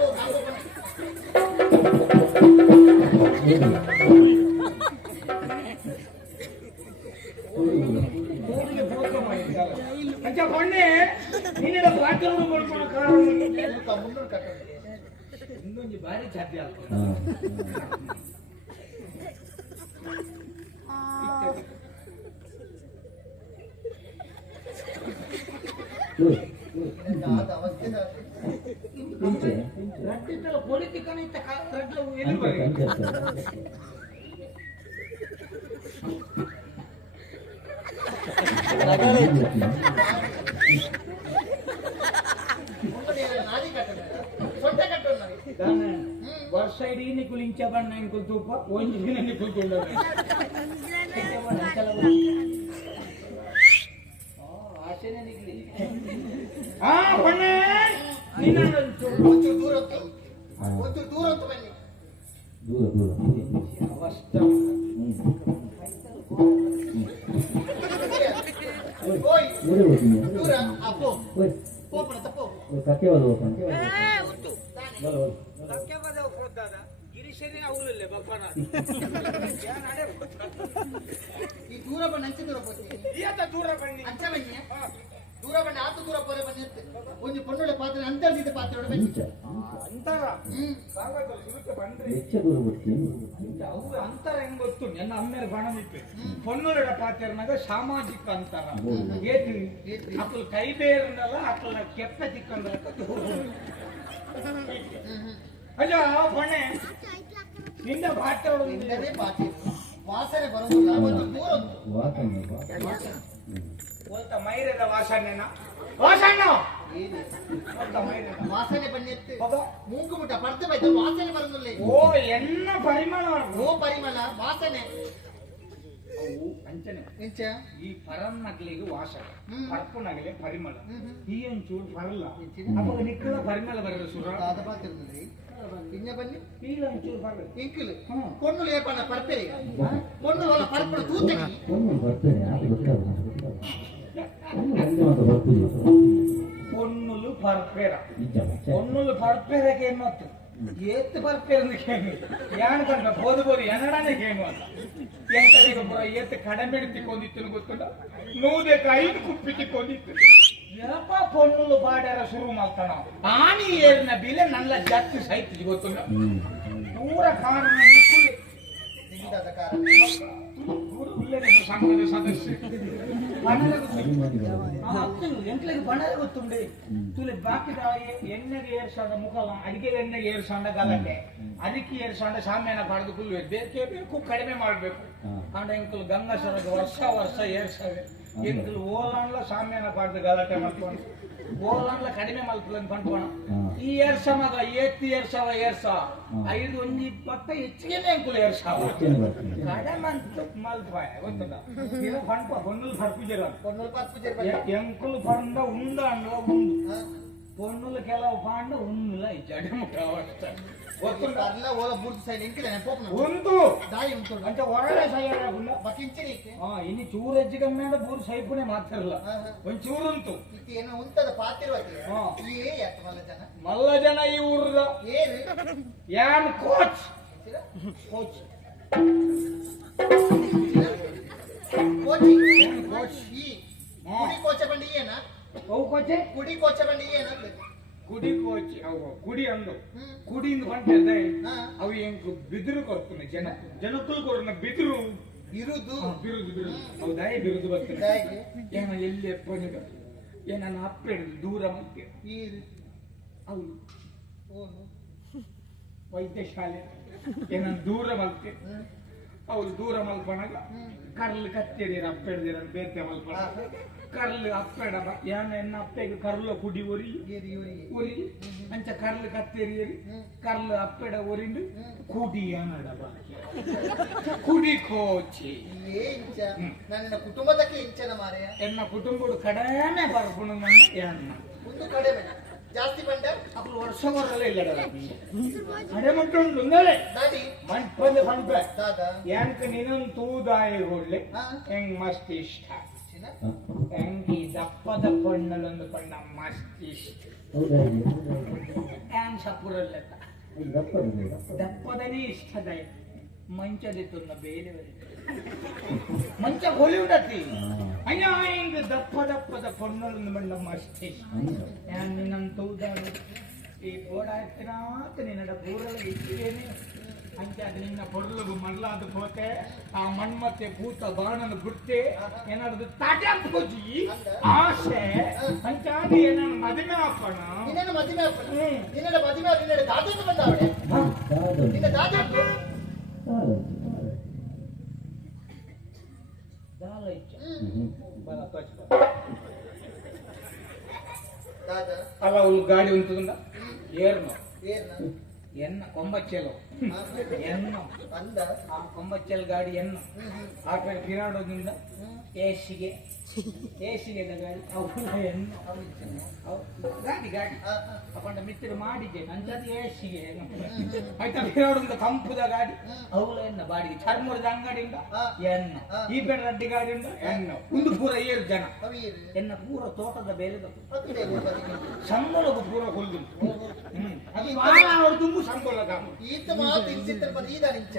ಬಣ್ಣೆ ನಿನ್ನ ಪಾತ್ರವನ್ನು ಮಾಡ್ಕೊಳ್ಳೋ ಕಾರಣ ಮುನ್ನೂರು ಕಟ್ಟೊಂದ ಇನ್ನೊಂದು ಬಾರಿ ಚಾಪಿ ಆಗ್ತದೆ ಅವಸ್ಥೆ ರಟ್ಟಿದ್ದಲ್ಲ ಪೊಲಿಟಿಕನ್ ಇತ್ತ ರಡ್ಲ ಎಲ್ಲಿ ಬರೀ ನಾದಿ ಕಟ್ಟೊಂದ ಸೊಂಟೆ ಕಟ್ಟೊಂದ ವರ್ಷ ಇಡೀ ಕುಲಿಂಚ ಬಣ್ಣ ಕುಲ್ತೂಪ ಒಂದು ದಿನ ಕುಲ್ಕೊಂಡ ಆಸೆನೆ ನಿಗ್ಲಿ ಬಣ್ಣ ಒಂಚೂರು ದೂರ ಹೊತ್ತು ಬನ್ನಿ ಅವಸ್ಥ ಓಯ್ ದೂರ ಅಪ್ಪೋ ಪೋಪಣ ತಪ್ಪೋ ಗಿರೀಶನೇ ಅವರಲ್ಲೇ ಬಪ್ಪನ ಈ ದೂರ ಬಣ್ಣ ಅಂಚೆ ದೂರ ಹೋಗ್ತೀನಿ ದೂರ ಬನ್ನಿ ಅಂಚ ಬನ್ನಿ ದೂರ ಬಣ್ಣ ಆತು ದೂರ ಪೋರೆ ಬನ್ನಿ ಅಂತ ಒಂದು ಪೊನ್ನುಳ ಪಾತ್ರೆ ಅಂತರ್ದಿದ್ದ ಪಾತ್ರೆ ಬನ್ನಿ ಅಂತರ ಅವ್ರ ಅಂತರ ಹೆಂಗ್ ಗೊತ್ತು ನನ್ನ ಅಮ್ಮೇರ ಬಣ ಬಿಟ್ಟು ಪೊನ್ನೂರ ಪಾತ್ರೆನಾಗ ಸಾಮಾಜಿಕ ಅಂತರ ಏತಿ ಅಕ್ಕಲ್ ಕೈ ಬೇರನಲ್ಲ ಅಕ್ಕಲ್ ಕೆಪ್ಪ ಚಿಕ್ಕಂದ್ರ ಅಲ್ಲ ಬಣೆ ನಿನ್ನ ಪಾತ್ರೆ ಇಲ್ಲದೆ ಪಾತ್ರೆ ವಾಸನೆ ಬರುವುದಿಲ್ಲ ಒಂದು ದೂರ ಹೋಲ್ತ ಮೈರದ ವಾಸನೆನ ವಾಸಣ್ಣ ವಾಸನೆ ಬನ್ನಿ ಎತ್ತು ಹೋಗ ಮೂಗು ಮುಟ್ಟ ಪಡ್ತೆ ಬೈತ ವಾಸನೆ ಬರುದಿಲ್ಲ ಓ ಎನ್ನ ಪರಿಮಳ ಓ ಪರಿಮಳ ವಾಸನೆ ಅವು ಅಂಚನೆ ಇಂಚ ಈ ಪರಂ ನಗಲಿಗೆ ವಾಸನೆ ಪರ್ಪು ನಗಲೆ ಪರಿಮಳ ಈ ಒಂಚೂರು ಬರಲ್ಲ ಇಂಚಿನ? ಅವಾಗ ನಿಕ್ಕಳ ಪರಿಮಳ ಬರಲ್ಲ ಸುರ ದಾದ ಪಾತ್ರೆ ಇನ್ನ ಬನ್ನಿ ಈಗ ಒಂಚೂರು ಬರಲ್ಲ ಇಂಕಿಲ್ ಪೊನ್ನುಳು ಏರ್ಪಣ್ಣ ಪರ್ಪೆರಿ ಪೊನ್ನುಳು ಒಳ ಪರ್ಪಣ ತೂತಗಿ పొన్నులు పర్పేర పొన్నులు పర్పేరకి ఏమొత్తు ఎత్తు పర్పేరకి ಯಾಣಕಂಡ ಬೋದು ಎನ್ನಡಾನಕ್ಕೆ ಏನು ಅಂತ ಎಂತಲಿಗೆ ಪುರ ಎತ್ತು ಕಡಮೆಡಿ ತಿಕ್ಕೊಂಡಿತ್ತು ಗೊತ್ತುಂಟ ನೂದಕ್ಕೆ 5 ಕುಪ್ಪಿ ತಿಕ್ಕೊಂಡಿತ್ತು ಯಪ್ಪ పొన్నులు ಪಾಡ್ಯಾರ ಶುರು ಮಾಡ್ತಾನ ಆನಿ ಏರಿನ ಬಿಲೆ ನನ್ನ ಜತ್ತು ಸೈತಿ ಗೊತ್ತುಂಟ ಪೂರ ಕಾರಣ ನಿಕ್ಕುಲಿ ನಿಗಿದಾದ ಕಾರಣ ಸಂಘದ ಸದಸ್ಯ ಎಂಟ್ಲಿಗೆ ಬಣ್ಣದ ಗೊತ್ತುಂಡೆ ತುಲೆ ಬಾಕಿದ ಎಣ್ಣೆಗೆ ಏರ್ಸಾಡ ಮುಖಲ ಅಡಿಗೆ ಎಣ್ಣೆಗೆ ಏರ್ಸಾಂಡ ಗಲಟೆ ಅದಕ್ಕೆ ಏರ್ಸಾಂಡ ಸಾಮ್ಯಾನ ಪಡೆದು ಕುಲ್ಲು ಬೇಕೇ ಬೇಕು ಕಡಿಮೆ ಮಾಡಬೇಕು ಅಂಡ ಎಂಕಲು ಗಂಗಸರದ ವರ್ಷ ಏರ್ಸವೆ ಎಂಕಲು ಓಲಾನ್ಲ ಸಾಮ್ಯಾನ ಪಡೆದು ಗಲಾಟೆ ಮಾಡ್ಕೊಂಡು ಓಲಾನ್ಲ ಕಡಿಮೆ ಮಲ್ಪಲನ್ನು ಪಂಡ್ಕೋಣ ಈ ಏರ್ಸ ಮಗ ಏರ್ಸವ 5 ಒಂದು 20 ಹೆಚ್ಚಿಗೆ ಎಂಕುಲು ಏರ್ಸಾವ ಕಡಿಮೆ ಅಂತ ಮಲ್ಪಾಯ ಗೊತ್ತದ ಇದು ಪಂಪ ಹೊನ್ನಲು ಸರ್ಪಿಜರ ಪೊನ್ನುಳು ಪರ್ಪುಜೇರ್ ಎಂಕುಲು ಪಂಡ ಉಂಡ ಅಂಡ್ಲ ಉಂಡು పొన్నులు ಕೆಲವು ಪಾಂಡ ಉನ್ನುಲ ಈ ಜಡ ಮುಟ್ಟ ಅವಸ್ಥೆ ಗೊತ್ತುಂಟ ಅಲ್ಲ ಓಲ ಬೂರ್ದು ಸೈಡ್ ಇಂಕಿಲ್ಲ ಪೋಪನ ಉಂಟು ದಾಯಿ ಉಂಟು ಅಂತ ಒಳ್ಳೆ ಸೈಯಾಗುಲ್ಲ ಬಕಿಂಚಿನಿಕ್ಕೆ ಇನ್ನು ಚೂರು ಹೆಚ್ಚಿಗೆ ಮೇಲೆ ಬೂರು ಸೈಪುನೆ ಮಾತಾರಲ್ಲ ಒಂದ್ ಚೂರು ಉಂಟು ಇತ್ತು ಏನೋ ಉಂಟದ ಪಾತಿರುವಕ್ಕೆ ಏ ಯಾಕೆ ಮಲ್ಲ ಜನ ಈ ಊರದ ಏರು ಯಾನ್ ಕೋಚ್ ಕೋಚ್ ಕೋಚಿ ಕೋಚ್ ಈ ಕುಡಿ ಕೋಚ ಬಂಡಿ ಏನ ಅವು ಕೋಚೆ ಕುಡಿ ಕೋಚ ಬಂಡಿ ಏನ ಕುಡಿ ಕೋಚಿ ಅವು ಕುಡಿ ಅಂದು ಕುಡಿಯಿಂದ ಬಂದಿದೆ ಅವು ಹೆಂಗ್ ಬಿದಿರು ಕೊಡ್ತಾನೆ ಜನಕ್ಕೂ ಕೊಡೋಣ ಬಿದಿರು ಇರುದು ಬಿರುದು ಹೌದಾ ಬಿರುದು ಬರ್ತದೆ ಏನ ಎಲ್ಲಿ ಎಪ್ಪನಿಗ ಏನನ್ನ ಅಪ್ಪ ಹಿಡಿದು ದೂರ ಮಧ್ಯೆ ಹೌದು ವೈದ್ಯಶಾಲೆ ಏನನ್ನ ದೂರ ಮಲ್ತೆ ಅವ್ರು ದೂರ ಮಲ್ಪಣಾಗ ಕರ್ಲು ಕತ್ತೇರಿ ಅಪ್ಪ ಹಿಡಿದಿರ ಬೇತೆ ಮಲ್ಪಣ ಕರ್ಲು ಅಪ್ಪೆಡ ಎನ್ನ ಅಪ್ಪೆಗೆ ಕರ್ಲು ಕುಡಿ ಒರಿ ಒರಿ ಅಂಚ ಕರ್ಲು ಕತ್ತೇರಿ ಕರ್ಲು ಅಪ್ಪೆಡ ಒರಿಂಡು ಕುಡಿ ಅನ್ನಡ ಕುಡಿ ಕೋಚಿ ನನ್ನ ಕುಟುಂಬದಕ್ಕೆ ಇಂಚನ ಮಾರೆಯ ಎನ್ನ ಕುಟುಂಬಡು ಕಡಿಮೆ ಬರ್ಪುಣ ಎನ್ನ ಒಂದು ಕಡಿಮೆ ಜಾಸ್ತಿ ಬಂಡ ಅప్పుడు ವರ್ಷ ಬರಲ್ಲ ಇಲ್ಲ ಅಡೆ ಮಟ್ಟುಂಡು ఉండాలి ಮಂಟಪದ ಪಂಪ ಯಾಂಕ ನೀನೊಂದು ತೂದಾಯ ಹೊಳ್ಳೆ ಹೆಂಗ್ ಮಸ್ತ್ ಇಷ್ಟ ಹೆಂಗ್ ಈ ದಪ್ಪದ ಪಣ್ಣಲ್ಲೊಂದು ಪಣ್ಣ ಮಸ್ತ್ ಇಷ್ಟ ಹ್ಯಾಂಗ್ ಸಪುರಲ್ಲ ದಪ್ಪದನೇ ಇಷ್ಟದ ಮಂಚದಿತ್ತೊಂದ ಬೇರೆ ಮಂಚ ಹೊಲಿ ಉಡತಿ ಅಯ್ಯ ಹಿಂಗ ದಪ್ಪದ ಪಣ್ಣಲ್ಲೊಂದು ಪಣ್ಣ ಮಸ್ತ್ ಇಷ್ಟ ಹ್ಯಾಂಗ್ ನಿನ್ನಂತ ತೂದಾಡು ಈ ಬೋಡ ಎತ್ತಿನಾತ ನಿನ್ನಡ ಪೂರಲ ಇದ್ದೇನೆ ಅಂಚಾದ ನಿನ್ನ పొరలకు మళ్ళాదు పోతే ఆ మన్మతే పూత బాణను గుర్తే ఏనాడు తాటాపోజి ఆశ అంచాది ఏనాడు మదిమే ఆపణ నిన్న మదిమే ఆపణ నిన్న మదిమే నిన్న దాదకు ಬಂದವಡೆ ನಿನ್ನ ದಾದకు ದಾಲೈಚ ಬಲ ಪಚ ದಾದ ಅವ ಗಾಡಿ ಉಂಟುಂದ ಏರ್ನ ಎನ್ನ ಕೊಂಬಚ್ಚೆಲು ಎನ್ನ ಅಂದ ಆ ಕೊಂಬಚ್ಚಲ್ ಗಾಡಿ ಎನ್ನ ಆ ಕಡೆ ಕಿರಾಡೋದ್ರಿಂದ ಏಸಿಗೆ ಗಾಡಿ ಎನ್ನ ಗಾಡಿ ಅಪ್ಪಂಡ ಮಿತ್ರ ಮಾಡಿದ್ದೆ ನಂತದ್ದು ಏಸಿಗೆ ಆಯ್ತಾ ಕಿರಾಡೋದ್ರಿಂದ ಕಂಪುದ ಗಾಡಿ ಅವಳ ಎನ್ನ ಬಾಡಿಗೆ ಚರ್ಮದ ಅಂಗಡಿಯಿಂದ ಎನ್ನ ಈ ಕಡೆ ರಡ್ಡಿ ಗಾಡಿಯಿಂದ ಎನ್ನ ಒಂದು ಪೂರ 7 ಜನ ಎನ್ನ ಪೂರ ತೋಟದ ಬೇರೆದ ಸಂಬಳಗೂ ಪೂರ ಕೊಲ್ಲು ಅದು ತುಂಬು ಸಂಬಳ ಈತ ಮಾತು ಇನ್ಸಿತ್ತ ಬರೀದಾನಿಂಚ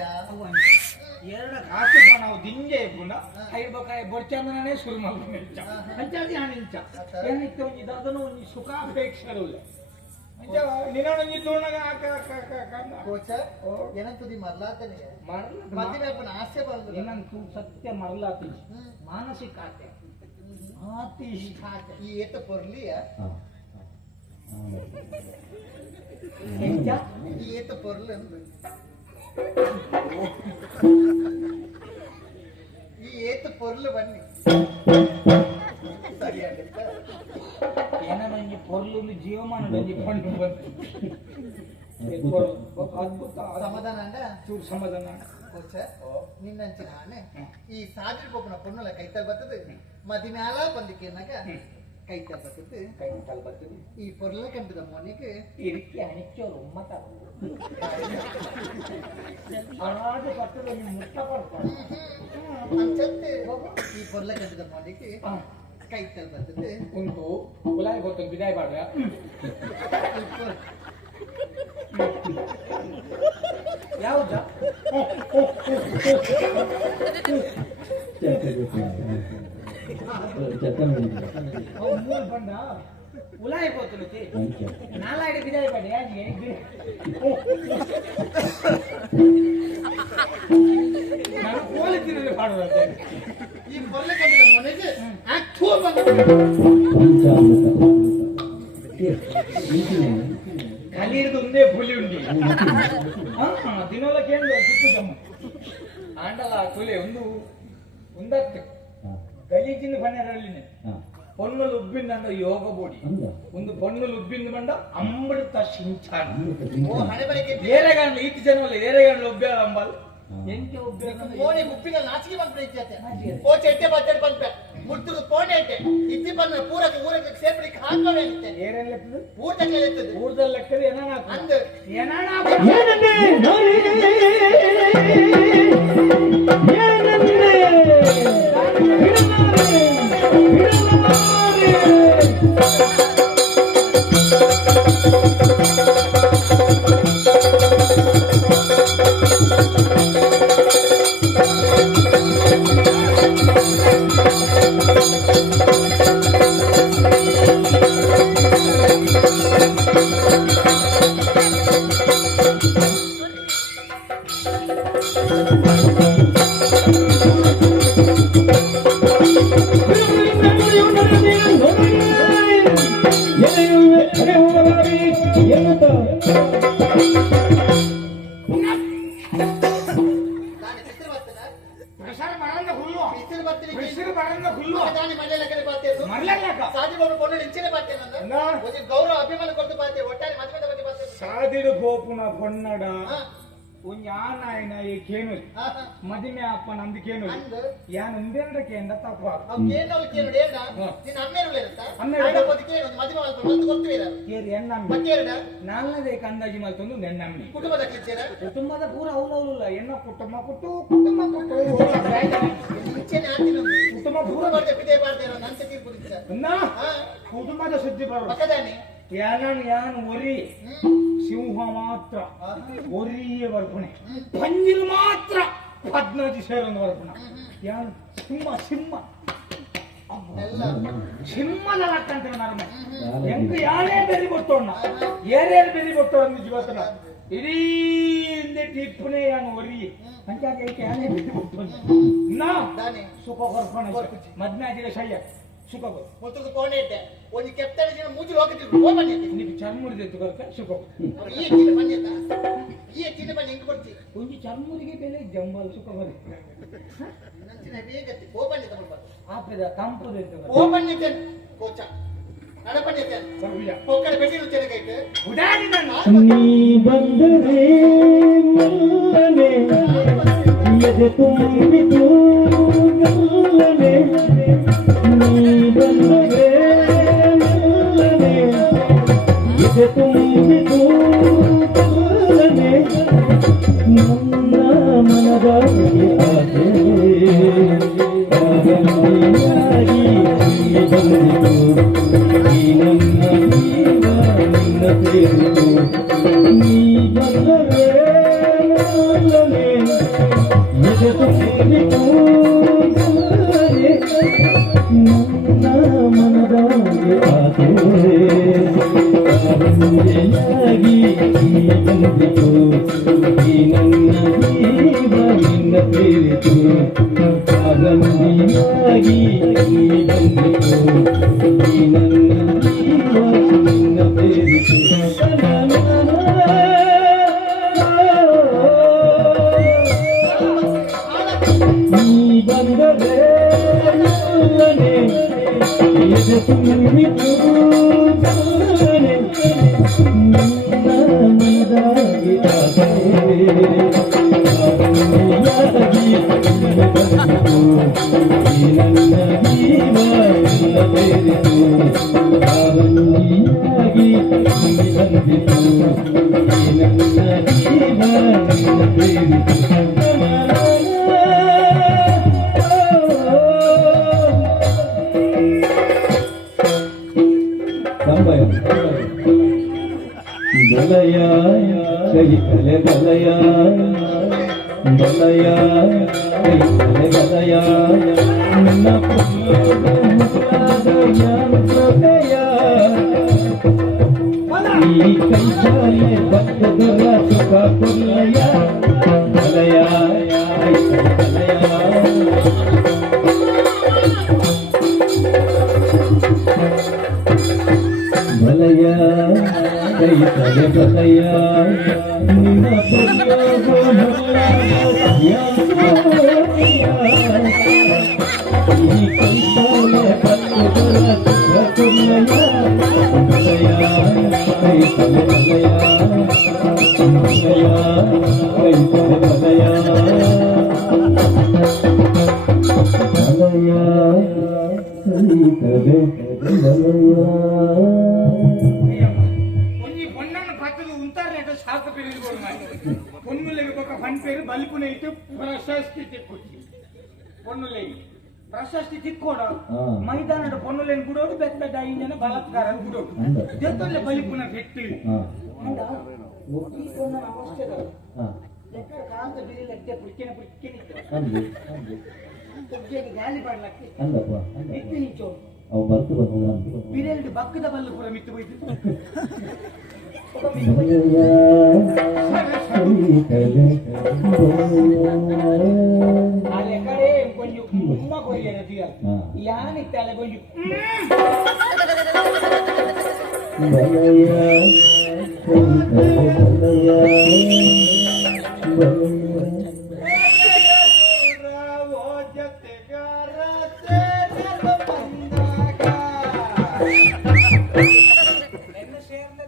ಎರಡು ಕಾಸು ನಾವು ದಿಂಜೆ ಪುಣ ಐಬಕಾಯ ಬೊಡ್ಚಂದನೇ ಶುರು ಮಾಡ್ಕೊಂಡ ಅಂಚಾದಿ ಹಾನಿಂಚ ಏನಿತ್ತು ಒಂಜಿ ಅದನ್ನು ಒಂಜಿ ಸುಖಾಪೇಕ್ಷರು ನಿನ್ನೊಂಜಿ ತೋಣಗ ಕೋಚ ಏನಂತದಿ ಮರ್ಲಾತನೆ ಮದ್ದಿನ ಆಸೆ ಬರ್ತದೆ ಏನಂತೂ ಸತ್ಯ ಮರಲಾತಿ ಮಾನಸಿಕ ಆತೆ ಆತಿ ಇಷ್ಟಾತೆ ಈ ಏತ ಪೊರ್ಲಿಯ ಈ ಏತ ಪೊರ್ಲು ಅಂದು ಈ ಏತ ಪೊರ್ಲು ಬನ್ನಿ ಸರಿಯಾಗಿತ್ತ ಏನೊಂಜಿ ಪೊರ್ಲು ಜೀವಮಾನದೊಂಜಿ ಕೊಂಡು ಬಂತು ಅದ್ಭುತ ಸಮಾಧಾನ ಅಂಡ ಚೂರು ಸಮಾಧಾನ ಕೋಚ ನಿನ್ನಂಚ ನಾನೆ ಈ ಸಾದಿರ್ ಪೊಪ್ಪನ ಪೊಣ್ಣುಲ ಕೈತಲ್ ಬರ್ತದೆ ಮದಿ ಮ್ಯಾಲ ಬಂದಿಕ್ಕೇನಾಗ ಕೈತಲ್ ಬರ್ತದೆ ಈ ಪೊರ್ಲ ಕಂಡದ ಮೊನಿಗೆ ಇರಿಕೆ ಹಣಿಚೋರು ಉಮ್ಮತ ಅರಾಜ ಕಟ್ಟದ ಮುಟ್ಟ ಪಡ್ತಾರೆ ಅಂಚತ್ತೆ ಈ ಪೊರ್ಲ ಕಂಡದ ಮೊನಿಗೆ ಕೈತಲ್ ಬರ್ತದೆ ಉಂಟು ಗುಲಾಬಿ ಗೊತ್ತು ಬಿದಾಯ ಬಾಡ ಯಾವ್ದ ಮೂಲ ಬಂದ ಉಲಾಯಿ ಹೋಗ್ತಲತಿ ನಾಲಾಡಿ ಬಿದಾಯ ಬಾಡಿ ನಾನು ಕೋಲಿತೀನಿ ಪಾಡೋದಂತೆ ಈ ಪೊರ್ಲ ಕಂಡದ ಮೊನಿಗೆ కలియదు ఉందే పులి ఉండి దినోలకేందు చిక్కుదమ్మ ఆండల పులి ఉందತ್ತೆ ಗಲೀಜಿನ ಬಣ್ಣರಲ್ಲಿ ಪೊಣ್ಣುಲು ಉಬ್ಬಿಂದ ಯೋಗ ಬೋಡಿ ಒಂದು ಪೊಣ್ಣುಲು ಉಬ್ಬಿಂದ ಬಂಡ ಅಮೃತ ಸಿಂಚಾನ ಏರೆಗಾಂಡ್ಲು ಈತಿ ಜನವಲ್ಲ ಏರೆಗಾಂಡ್ಲು ಉಬ್ಬ್ಯಾರ ಅಂಬಲ್ ಎಂಟೆ ಉಬ್ಬ್ಯಾರ ಮೋನೆ ಉಪ್ಪಿನ ನಾಚಿಕೆ ಬಂದ್ಬಿಡೈತೆ ಕೋಚ ಎಟ್ಟೆ ಬಟ್ಟೆ ಬಂದ್ಬೆ ಮುಟ್ಟುದು ಪೋಣೆ ಐತೆ ಇತ್ತಿ ಬಂದ ಪೂರಕ್ಕೆ ಊರಕ್ಕೆ ಸೇರ್ಪಡಿಗೆ ಹಾಕೋಣ ಐತೆ ಏರೆಲ್ಲ ಊಟಕ್ಕೆ ಇರ್ತದೆ ಊರ್ದಲ್ಲಿ ಲೆಕ್ಕದ ಏನಾನ ಅಂದ ಏನಾನ ಮದಿಡು ಗೋಪುನ ಪೊನ್ನಡ ಒಂಜಿ ಆನಾಯನ ಕೇನು ಮದಿಮೆ ಅಪ್ಪ ನಂದು ಕೇನು ಯಾನ್ ಒಂದೆರಡು ಕೇಂದ ತಪ್ಪ ನಾಲ್ನದೇ ಅಂದಾಜಿ ಮಲ್ತೊಂದು ನೆನ್ನಮ್ಮಿ ಕುಟುಂಬದ ಪೂರ ಅವಲವಲ್ಲ ಎನ್ನ ಕುಟುಂಬ ಕುಟು ಕುಟುಂಬ ಕುಟು ಕುಟುಂಬ ಪೂರ ಕುಟುಂಬದ ಸುದ್ದಿ ಬರೋದು ಯಾನ್ ಒರಿ ಸಿಂಹ ಮಾತ್ರ ಒರಿಯೇ ಬರ್ಪುಣೆ ಪಂಜಿಲ್ ಮಾತ್ರ 15 ಸೇರೊಂದು ಬರ್ಪುಣ ಯಾನ್ ಸಿಂಹ ಸಿಂಹದ ಲಕ್ಕಂತ ನರ್ಮೆ ಎಂಕ ಯಾರೇ ಬೆರಿ ಕೊಟ್ಟೋಣ ಏರೇರು ಬೆರಿ ಕೊಟ್ಟೋಣ ಜೀವತನ ಇಡೀ ಹಿಂದೆ ಟಿಪ್ಪನೆ ಯಾನ್ ಒರಿ ಅಂಚಾಗೆ ಯಾನೇ ಬೆರಿ ಕೊಟ್ಟೋಣ ನಾ ಸುಖ ಬರ್ಪಣ ಮದ್ನಾಜಿಗೆ ಶಯ್ಯ ಸುಖ ಮೊತ್ತದ ಕೋಣೆ ಇದ್ದೆ ಒಂದು ಕೆಪ್ತನ ಜನ ಮೂಜು ಹೋಗಿದ್ರು ಓ ಬನ್ನಿ ನೀವು ಚರ್ಮುರಿದೆ ಕರ್ಕ ಸುಖ ಈ ಚಿನ್ನ ಬನ್ನಿತ ಈ ಚಿನ್ನ ಬನ್ನಿ ಹೆಂಗ್ ಬರ್ತಿ ಒಂದು ಚರ್ಮುರಿಗೆ ಬೆಲೆ ಜಂಬಲ್ ಸುಖ ಬರಿ ನಂಚಿನ ಬೇಗತ್ತಿ ಓ ಬನ್ನಿ ತಗೊಂಡು ಬಾ ಆಪದ ತಂಪುದೆ ಓ ಬನ್ನಿ ತೆನ್ ಕೋಚ ನಡ ಬನ್ನಿ ತೆನ್ ಬರ್ಬಿಯ ಹೋಕಡೆ ಬೆಟ್ಟಿರು ಚೆನ್ನಗೈತೆ ಉಡಾಡಿ ನಾನು ನೀ ಬಂದರೆ ಮಲ್ಲನೆ ಎದೆ ತುಂಬಿತು ಗಲ್ಲನೆ ನೀ ಬಂದರೆ ಮಲ್ಲನೆ ಎದೆ ತುಂಬಿತು ಗಲ್ಲನೆ ನನ್ನ ಮನದಾಗೆ ಆಸೆ ಆಗಿ ಬಂದಿತು ಈ ನನ್ನ ಜೀವ ನಿನ್ನ ಸೇರಿತು ನೀ ಬಂದರೆ ಮಲ್ಲನೆ ಎದೆ ತುಂಬಿತು ಗಲ್ಲನೆ ನನ್ನ ಮನದಾಗೆ ಆಸೆ ಆಗಿ ಬಂದಿತು ಈ ನನ್ನ ಜೀವ ನಿನ್ನ ಸೇರಿತು ಆಗಂದಿಯಾಗಿ ಬಂದಿತು ಈ ನನ್ನ ಜೀವ ನಿನ್ನ ಸೇರಿತು ನೀ ಬಂದರೆ ಮಲ್ಲನೆ ಎದೆ ತುಂಬಿತು ಗಲ್ಲನೆ ನನ್ನ ಮನದಾಗೆ ಆಸೆ ಆಗಿ ಬಂದಿತು ಈ ನನ್ನ ಜೀವ ನಿನ್ನ ಸೇರಿತು ಆಗಿ ಬಂದಿತು ಈ ನನ್ನ ಜೀವ ನಿನ್ನ ಸೇರಿತು ಬಲಯ ಕೈ ತಲೆ ಬಲಯ ಬಲಯ ಕೈ ತಲೆ ಬಲಯ ನನ್ನ ಮುಖದಯ ಈ ಕೈ ಚಾಲೆ ಭಕ್ತದರ ಸುಖ ಕೊಲ್ಲಯ ಬಲಯ ಕೈ ತಲೆ ಬಲಯ ಕೈ ತಲೆ ಬಲಯ ನಿನ್ನ ಈ ಕೈ ತಲೆ ಭಕ್ತದರ ಸುಖ ಕೊಲ್ಲಯ ಬಲಯ ಕೈ ತಲೆ ಬಲಯ ಬಲಯ ಕೈ ತಲೆ ಬಲಯ ಬಲಯ ಒಂಜಿ ಪೊನ್ನನ ಪಕ್ಕದ ಉಂತಾರ್ನೆಟ ಸಾಕ ಪೆರಿದುಕೊಂಡು ಮಾಡಿ ಪೊನ್ನುಲೆಗೆ ಪಕ್ಕ ಫನ್ ಪೇರು ಬಲಿಪುನ ಇಟ್ಟು ಪ್ರಶಸ್ತಿ ತಿಕ್ಕೊಚ್ಚಿ ಪೊನ್ನುಲೆಗೆ ಪ್ರಶಸ್ತಿ ತಿಕ್ಕೋಡ ಮೈದಾನದ ಪೊನ್ನುಲೆನ್ ಬಿಡೋಡು ಬೆತ್ತ ಡೈಂಜನ ಬಲಾತ್ಕಾರ ಬಿಡೋಡು ಜೊತ್ತೊಲ್ಲೆ ಬಲಿಪುನ ಪೆಟ್ಟು ಅಂದ ಈ ಪೊನ್ನನ ಅವಶ್ಯಕ ಲೆಕ್ಕ ಕಾಂತ ಬಿರಿ ಲೆಕ್ಕ ಪುರ್ಕೆನ ಪುರ್ಕೆನ ಗಾಲಿ ಬಾಡ್ಲಕ್ಕೆ ಅಂದಪ್ಪ ಇತ್ತು ನಿಂಚೋ ಅವು ಬರ್ತು ಬಂದ ಬಿರೆಲ್ಡ್ ಬಕ್ಕದ ಬಲ್ಲು ಪೂರ ಮಿತ್ತು ಹೋಯ್ತು ಅಲೆ ಕಡೆ ಕೊಂಚ ಉಮ್ಮ ಕೊರಿಯರ ದಿಯ ಯಾನಿತ್ತಲ್ಲ ಕೊಂಚ ಬಲಯ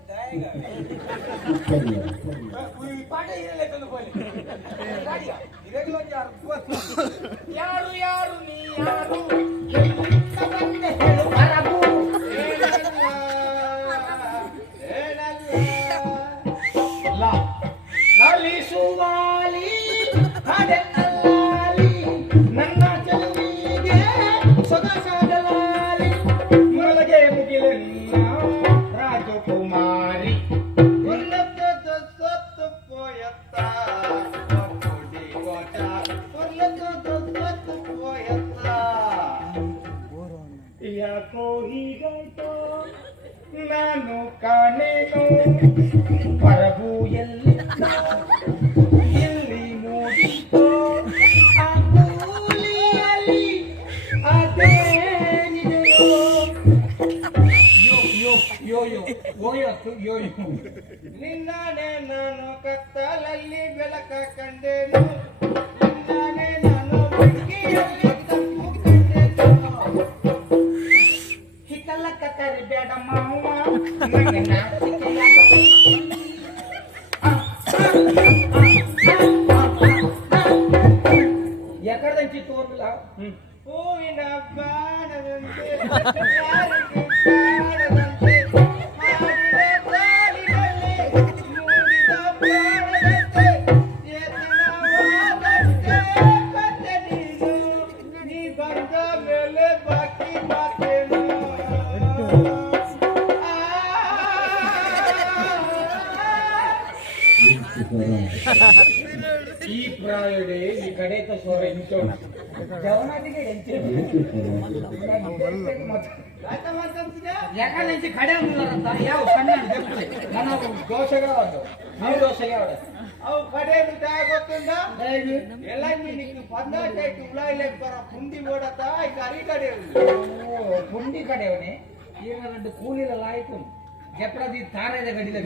ಸರಿ ಪಾಠ ಇರಲೇಕಂದು ಬೋಲಿ ಯಾರು ಯಾರು ನೀ ಯಾರು ಎಲ್ಲಿಂದ ಬಂದೆ ಹೇಳು ಬರಬು ಲಲಿಸುವಾಲಿ ಹಾಡೆಲ್ಲಾಲಿ ನನ್ನ ಚೆಲ್ಲಿಗೆ ಸೊಗಸಾದಲಾಲಿ ಮೊಳಗೆ ಮುಗಿಲೆಲ್ಲ ರಾಜಕುಮಾರಿ ಯಾಕೋ ಹೀಗಾಯ್ತೋ ನಾನು ಕಾಣೇನು ಪರಬು ಎಲ್ಲಿಂದ ಎಲ್ಲಿ ಮೂಡಿತೋ ಆ ಕೂಲಿಯಲ್ಲಿ ಅದೇನಿದೆಯೋ ಯೋ ಯೋ ಯೋ ಯೋ ಓಯತ್ತು ಯೋ ಯೋ ನಿನ್ನಾನೆ ನಾನು ಕತ್ತಲಲ್ಲಿ ಬೆಳಕ ಕಂಡೆನು ನಿನ್ನಾನೆ ನಾನು ಬೆಂಕಿಯಲ್ಲಿ ತಪ್ಪು ಕಂಡೆನು ಹಿಕ್ಕಲ್ಲ ಕತ್ತರಿ ಬೇಡ ಮಾವ ನನಗೆ ಯಾಕಂಚಿ ತೋರ್ಲಿಲ್ಲ ಹೂವಿನ ಬಾಣದಂತೆ ಯಾರಿಗೆ ಕಾಣದಂತೆ ಮಾಡಿದ ದಾರಿಯಲ್ಲಿ ಮೂಡಿದ ಪ್ರಾಣದಂತೆ ಚೇತನವಾದಂತೆ ಕತ್ತೆ ನೀನು ನೀ ಬಂದ ಮೇಲೆ ಬಾಕಿ ಮಾತೇನು ಈ ಪ್ರಾಯಡೆ ಈ ಕಡೆತ ಸ್ವರ ಇಂಚೋಣ ಜವನಾದಿಗೆ ಯಾಕಂದ್ರೆ ಕಡೆ ಅಂತ ಯಾವ ಸಣ್ಣ ನಾನು ದೋಷಗ ನೀವು ದೋಷಗ ಅವು ಕಡೆ ಗೊತ್ತಿಂದ ಎಲ್ಲ ನೀನು ಪಂದಾಯ್ತು ಉಳಾಯಿಲೆ ಬರ ಪುಂಡಿ ಓಡತ್ತ ಈ ಕರಿ ಕಡೆ ಪುಂಡಿ ಕಡೆಯವನೇ ಈಗ ನನ್ನ ಕೂಲಿಲ್ಲ ಆಯ್ತು ಜಪ್ರದಿ ತಾರದ ಗಡಿಲ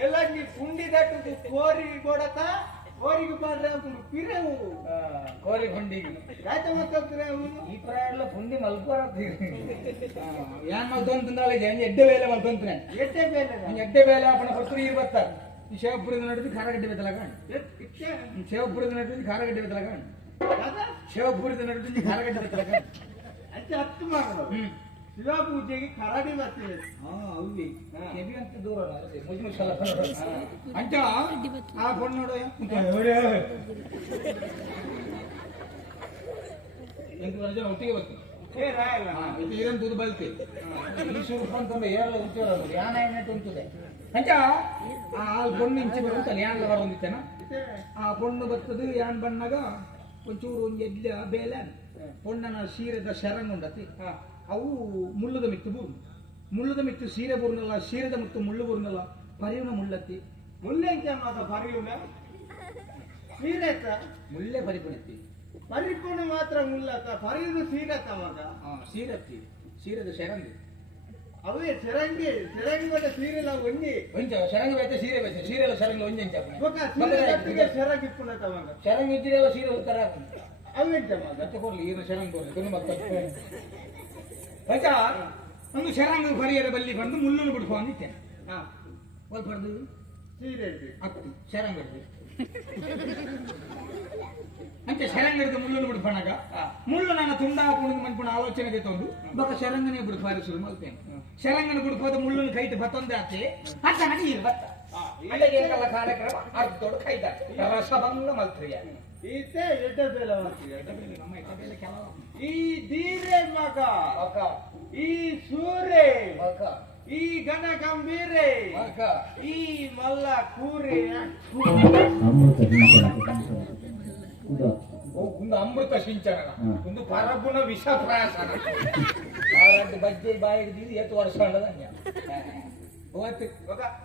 ಎಲ್ಲ ನೀ ಪುಂಡಿ ದಟ್ಟು ಕೋರಿ ಕೊಡತ ಕೋರಿಗೆ ಬಂದ್ರೆ ಪಿರೇವು ಕೋರಿ ಪುಂಡಿಗೆ ರಾಜ ಮತ್ತೆ ಈ ಪ್ರಾಯ ಪುಂಡಿ ಮಲ್ಕೋರ ಯಾನ್ ಮಲ್ತೊಂತ ಎಡ್ಡೆ ಬೇಲೆ ಮಲ್ತೊಂತಾನೆ ಎಡ್ಡೆ ಬೇಲೆ ಎಡ್ಡೆ ಬೇಲೆ ಅಪ್ಪನ ಕೊಟ್ಟು ಇರ್ ಬರ್ತಾರ ಈ ಶಿವಪುರದ ನಡುವೆ ಖಾರಗಡ್ಡೆ ಬೆತ್ತಲ ಶಿವಪುರದ ನಡುವೆ ಖಾರಗಡ್ಡೆ ಬೆತ್ತಲ ಶಿವಪುರದ ನಡುವೆ ಖಾರಗಡ್ಡೆ ಬೆತ್ತಲ ಅಂತ ಹತ್ತು ಮಾಡೋದು ಶಿವ ಪೂಜೆಗೆ ಕರಡಿ ಬರ್ತೀವಿ ಅಲ್ಲಿ ಕೆಬಿ ಅಂತ ದೂರ ಅಂತ ಆ ಬಣ್ಣ ನೋಡ ಜನ ಒಟ್ಟಿಗೆ ಬರ್ತೀವಿ ಇದಂತದ್ದು ಬಲ್ತಿ ಈ ಸುರುಪ ಅಂತಂದ್ರೆ ಏರಲ್ಲ ಉಂಟು ಯಾನ ಎಣ್ಣೆಟ್ಟು ಉಂಟದೆ ಅಂಚ ಆ ಬಣ್ಣು ಇಂಚಿ ಬರುತ್ತಲ್ಲ ಯಾನ್ ಬರ ಹೊಂದಿತ್ತೇನ ಆ ಬಣ್ಣು ಬರ್ತದೆ ಯಾನ್ ಬಣ್ಣಾಗ ಒಂಚೂರು ಒಂದು ಎಡ್ಲ ಬೇಲೆ ಪೊಣ್ಣನ ಸೀರೆದ ಶರಂಗ್ ಉಂಡತಿ ಅವು ಮುಳ್ಳದ ಮಿತ್ತು ಬೂರ್ನು ಮುಳ್ಳದ ಮಿತ್ತು ಸೀರೆ ಬೂರ್ನಲ್ಲ ಸೀರೆದ ಮತ್ತು ಮುಳ್ಳು ಬೂರ್ನಲ್ಲ ಪರಿಯುನ ಮುಳ್ಳತ್ತಿ ಮುಳ್ಳೆ ಮಾತ ಪರಿಯುನ ಸೀರೆ ಮುಳ್ಳೆ ಪರಿಪುಣತಿ ಪರಿಪುಣ ಮಾತ್ರ ಮುಳ್ಳತ್ತ ಪರಿಯುನು ಸೀರತ್ತ ಮಾತ ಸೀರತ್ತಿ ಸೀರೆದ ಶರಂಗಿ ಅವೇ ಶರಂಗಿ ಶರಂಗಿ ಬಟ್ಟ ಸೀರೆಲ್ಲ ಒಂಜಿ ಒಂಜ ಶರಂಗಿ ಬೈತೆ ಸೀರೆ ಬೈತೆ ಸೀರೆಲ್ಲ ಶರಂಗಿ ಒಂಜಿ ಶರಂಗಿ ಪುಣತ ಮಗ ಶರಂಗಿ ಇದ್ದಿರೆಲ್ಲ ಸೀರೆ ಉತ್ತರ ಅವೆಂತ ಮತ್ತೆ ಕೊಡ್ಲಿ ಏನು ಶರಂಗ್ ಕೊಡ್ಲಿ ಮತ್ತೆ ಒಂದು ಶರಂಗ್ ಪರಿಯರ ಬಲ್ಲಿ ಬಂದು ಮುಳ್ಳನ್ನು ಬಿಡ್ಕೊ ಅಂದಿತ್ತೇನೆ ಒಲ್ ಪಡೆದು ಸೀರೆ ಹತ್ತಿ ಶರಂಗ್ ಹಿಡ್ದು ಅಂತೆ ಶರಂಗ್ ಹಿಡಿದು ಮುಳ್ಳನ್ನು ಬಿಡ್ಕೊಂಡಾಗ ಮುಳ್ಳು ನನ್ನ ತುಂಡ ಹಾಕೊಂಡು ಮನ್ಕೊಂಡು ಆಲೋಚನೆಗೆ ತಂದು ಬಕ್ಕ ಶರಂಗನೇ ಬಿಡ್ಕೊ ಬಾರಿ ಶುರು ಮಾಡ್ತೇನೆ ಶರಂಗನ ಬಿಡ್ಕೋದ ಮುಳ್ಳನ್ನು ಕೈಟ್ ಬತ್ತೊಂದೆ ಆಚೆ ಹತ್ತ ಹನಿ ಇರು ಬತ್ತ ಅಲ್ಲಿಗೆಲ್ಲ ಕಾರ್ಯಕ್ರಮ ಅರ್ಧೋಡು ಕೈದ ರಸಭಂಗ ಮಲ್ತ್ರಿಯ ಈತೆ ಎಡ್ಡ ಬೇಲೆ ನಮ್ಮ ಎಡ್ಡ ಬೇಲೆ ಕೆಲವ ಈ ದೀರೆ ಮಗ ಈ ಸೂರೆ ಈ ಗಣ ಗಂಭೀರೆ ಈ ಮಲ್ಲ ಕೂರೆ ಒಂದು ಅಮೃತ ಸಿಂಚನ ಒಂದು ಪರಗುಣ ವಿಷ ಪ್ರಾಯಸನ ಬಜ್ಜೆ ಬಾಯಿಗೆ ಎತ್ತು ವರ್ಷ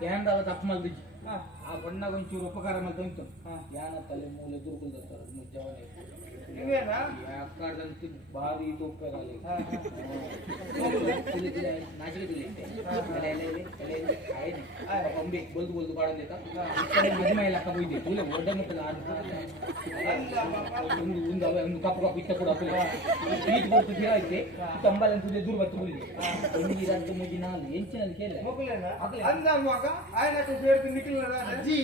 ಏನಂದ ತಪ್ಪು ಮಲ್ದಿ ಆ ಬಣ್ಣಗ ಒಂಚೂರು ಉಪಕಾರ ಮಲ್ತಂತು ಯಾನ ತಲೆ ಮೂಲೆ ದುರ್ಗುಲ್ದ ಇವೇನಾ ಯಾಕಂತ ಭಾರಿ ತೂಕದಲ್ಲಿ ಬಲ್ದು ಬಲ್ದು ಬಾಡಂತ ಮದುವೆ ಲಕ್ಕ ಹೋಯ್ತು ತುಲೆ ಒಡ್ಡ ಮುಟ್ಟದ ಒಂದು ಕಪ್ಪು ಕಪ್ಪು ಇತ್ತ ಕೂಡ ಬೀಚ್ ಬರ್ತಿದ್ದೀರ ಐತೆ ತಂಬಲ್ ಅಂತ ದೂರ ಬರ್ತು ನೀರಂತ ಮುಗಿ ನಾನು ಎಂಚಿನಲ್ಲಿ ಕೇಳ ಮಗುಲೇನಾ ಅಂದ ಮಗ ఆయన ಸೇರ್ತು ನಿಖಿಲ್ ಅಜ್ಜಿ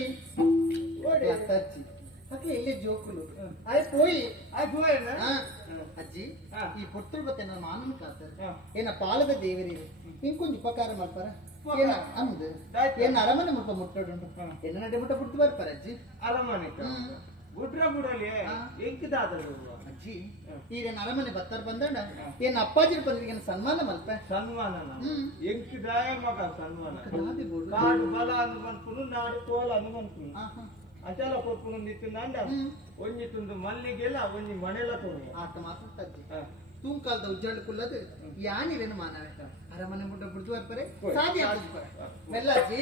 ಅಜ್ಜಿ ಅಕ್ಕೆ ಇಲ್ಲೇ ಜೋಕುಲು ಆಯ್ ಪೋಯಿ పోయేనా ಅಜ್ಜಿ ಈ ಪುತ್ತೂರು ಬತ್ತೆ ನನ್ನ ಮಾನನ ಕಾತಾರೆ ಏನ ಪಾಲದ ದೇವರಿ ಇಂಕೊಂದು ಉಪಕಾರ ಮಾಡ್ತಾರ ಏನ ಅಂದು ಏನ ಅರಮನೆ ಮುಟ್ಟ ಮುಟ್ಟೋಡುಂಟು ಎಲ್ಲ ನಡೆ ಮುಟ್ಟ ಬಿಟ್ಟು ಬರ್ತಾರ ಅಜ್ಜಿ ಅರಮನೆ ಗುಡ್ರ ಬುಡಲಿ ಎಂಕಿದಾದ್ರು ಅಜ್ಜಿ ಈರೇನ ಅರಮನೆ ಬತ್ತಾರ ಬಂದಾಡ ಏನ ಅಪ್ಪಾಜಿ ಬಂದ್ರಿಗೆ ಸನ್ಮಾನ ಮಲ್ಪ ಸನ್ಮಾನ ಎಂಕಿದಾಯ ಮಗ ಸನ್ಮಾನ ನಾದಿ ಬೋಡು కాడు బల అనుకుంటును నాడు కోల అనుకుంటును అంచాల కొట్టుకుని నిత్తుందండ ಒಂಜಿತ್ತುಂದು ಮಲ್ಲಿಗೆಲ್ಲ ಒಂಜಿ ಮನೆಲతో ಆತ ಮಾತಾಡ್ತಜ್ಜಿ ತೂಂಕಾಲದ ಉಜ್ಜಾಡಕ್ಕುಲ್ಲದು ಯಾನಿರೇನು ಮಾನವ ಅರಮನೆ ಮುಟ್ಟ ಬಿಡ್ತು ಬರ್ತಾರೆ ಸಾಧ್ಯ ಮೆಲ್ಲ ಅಜ್ಜಿ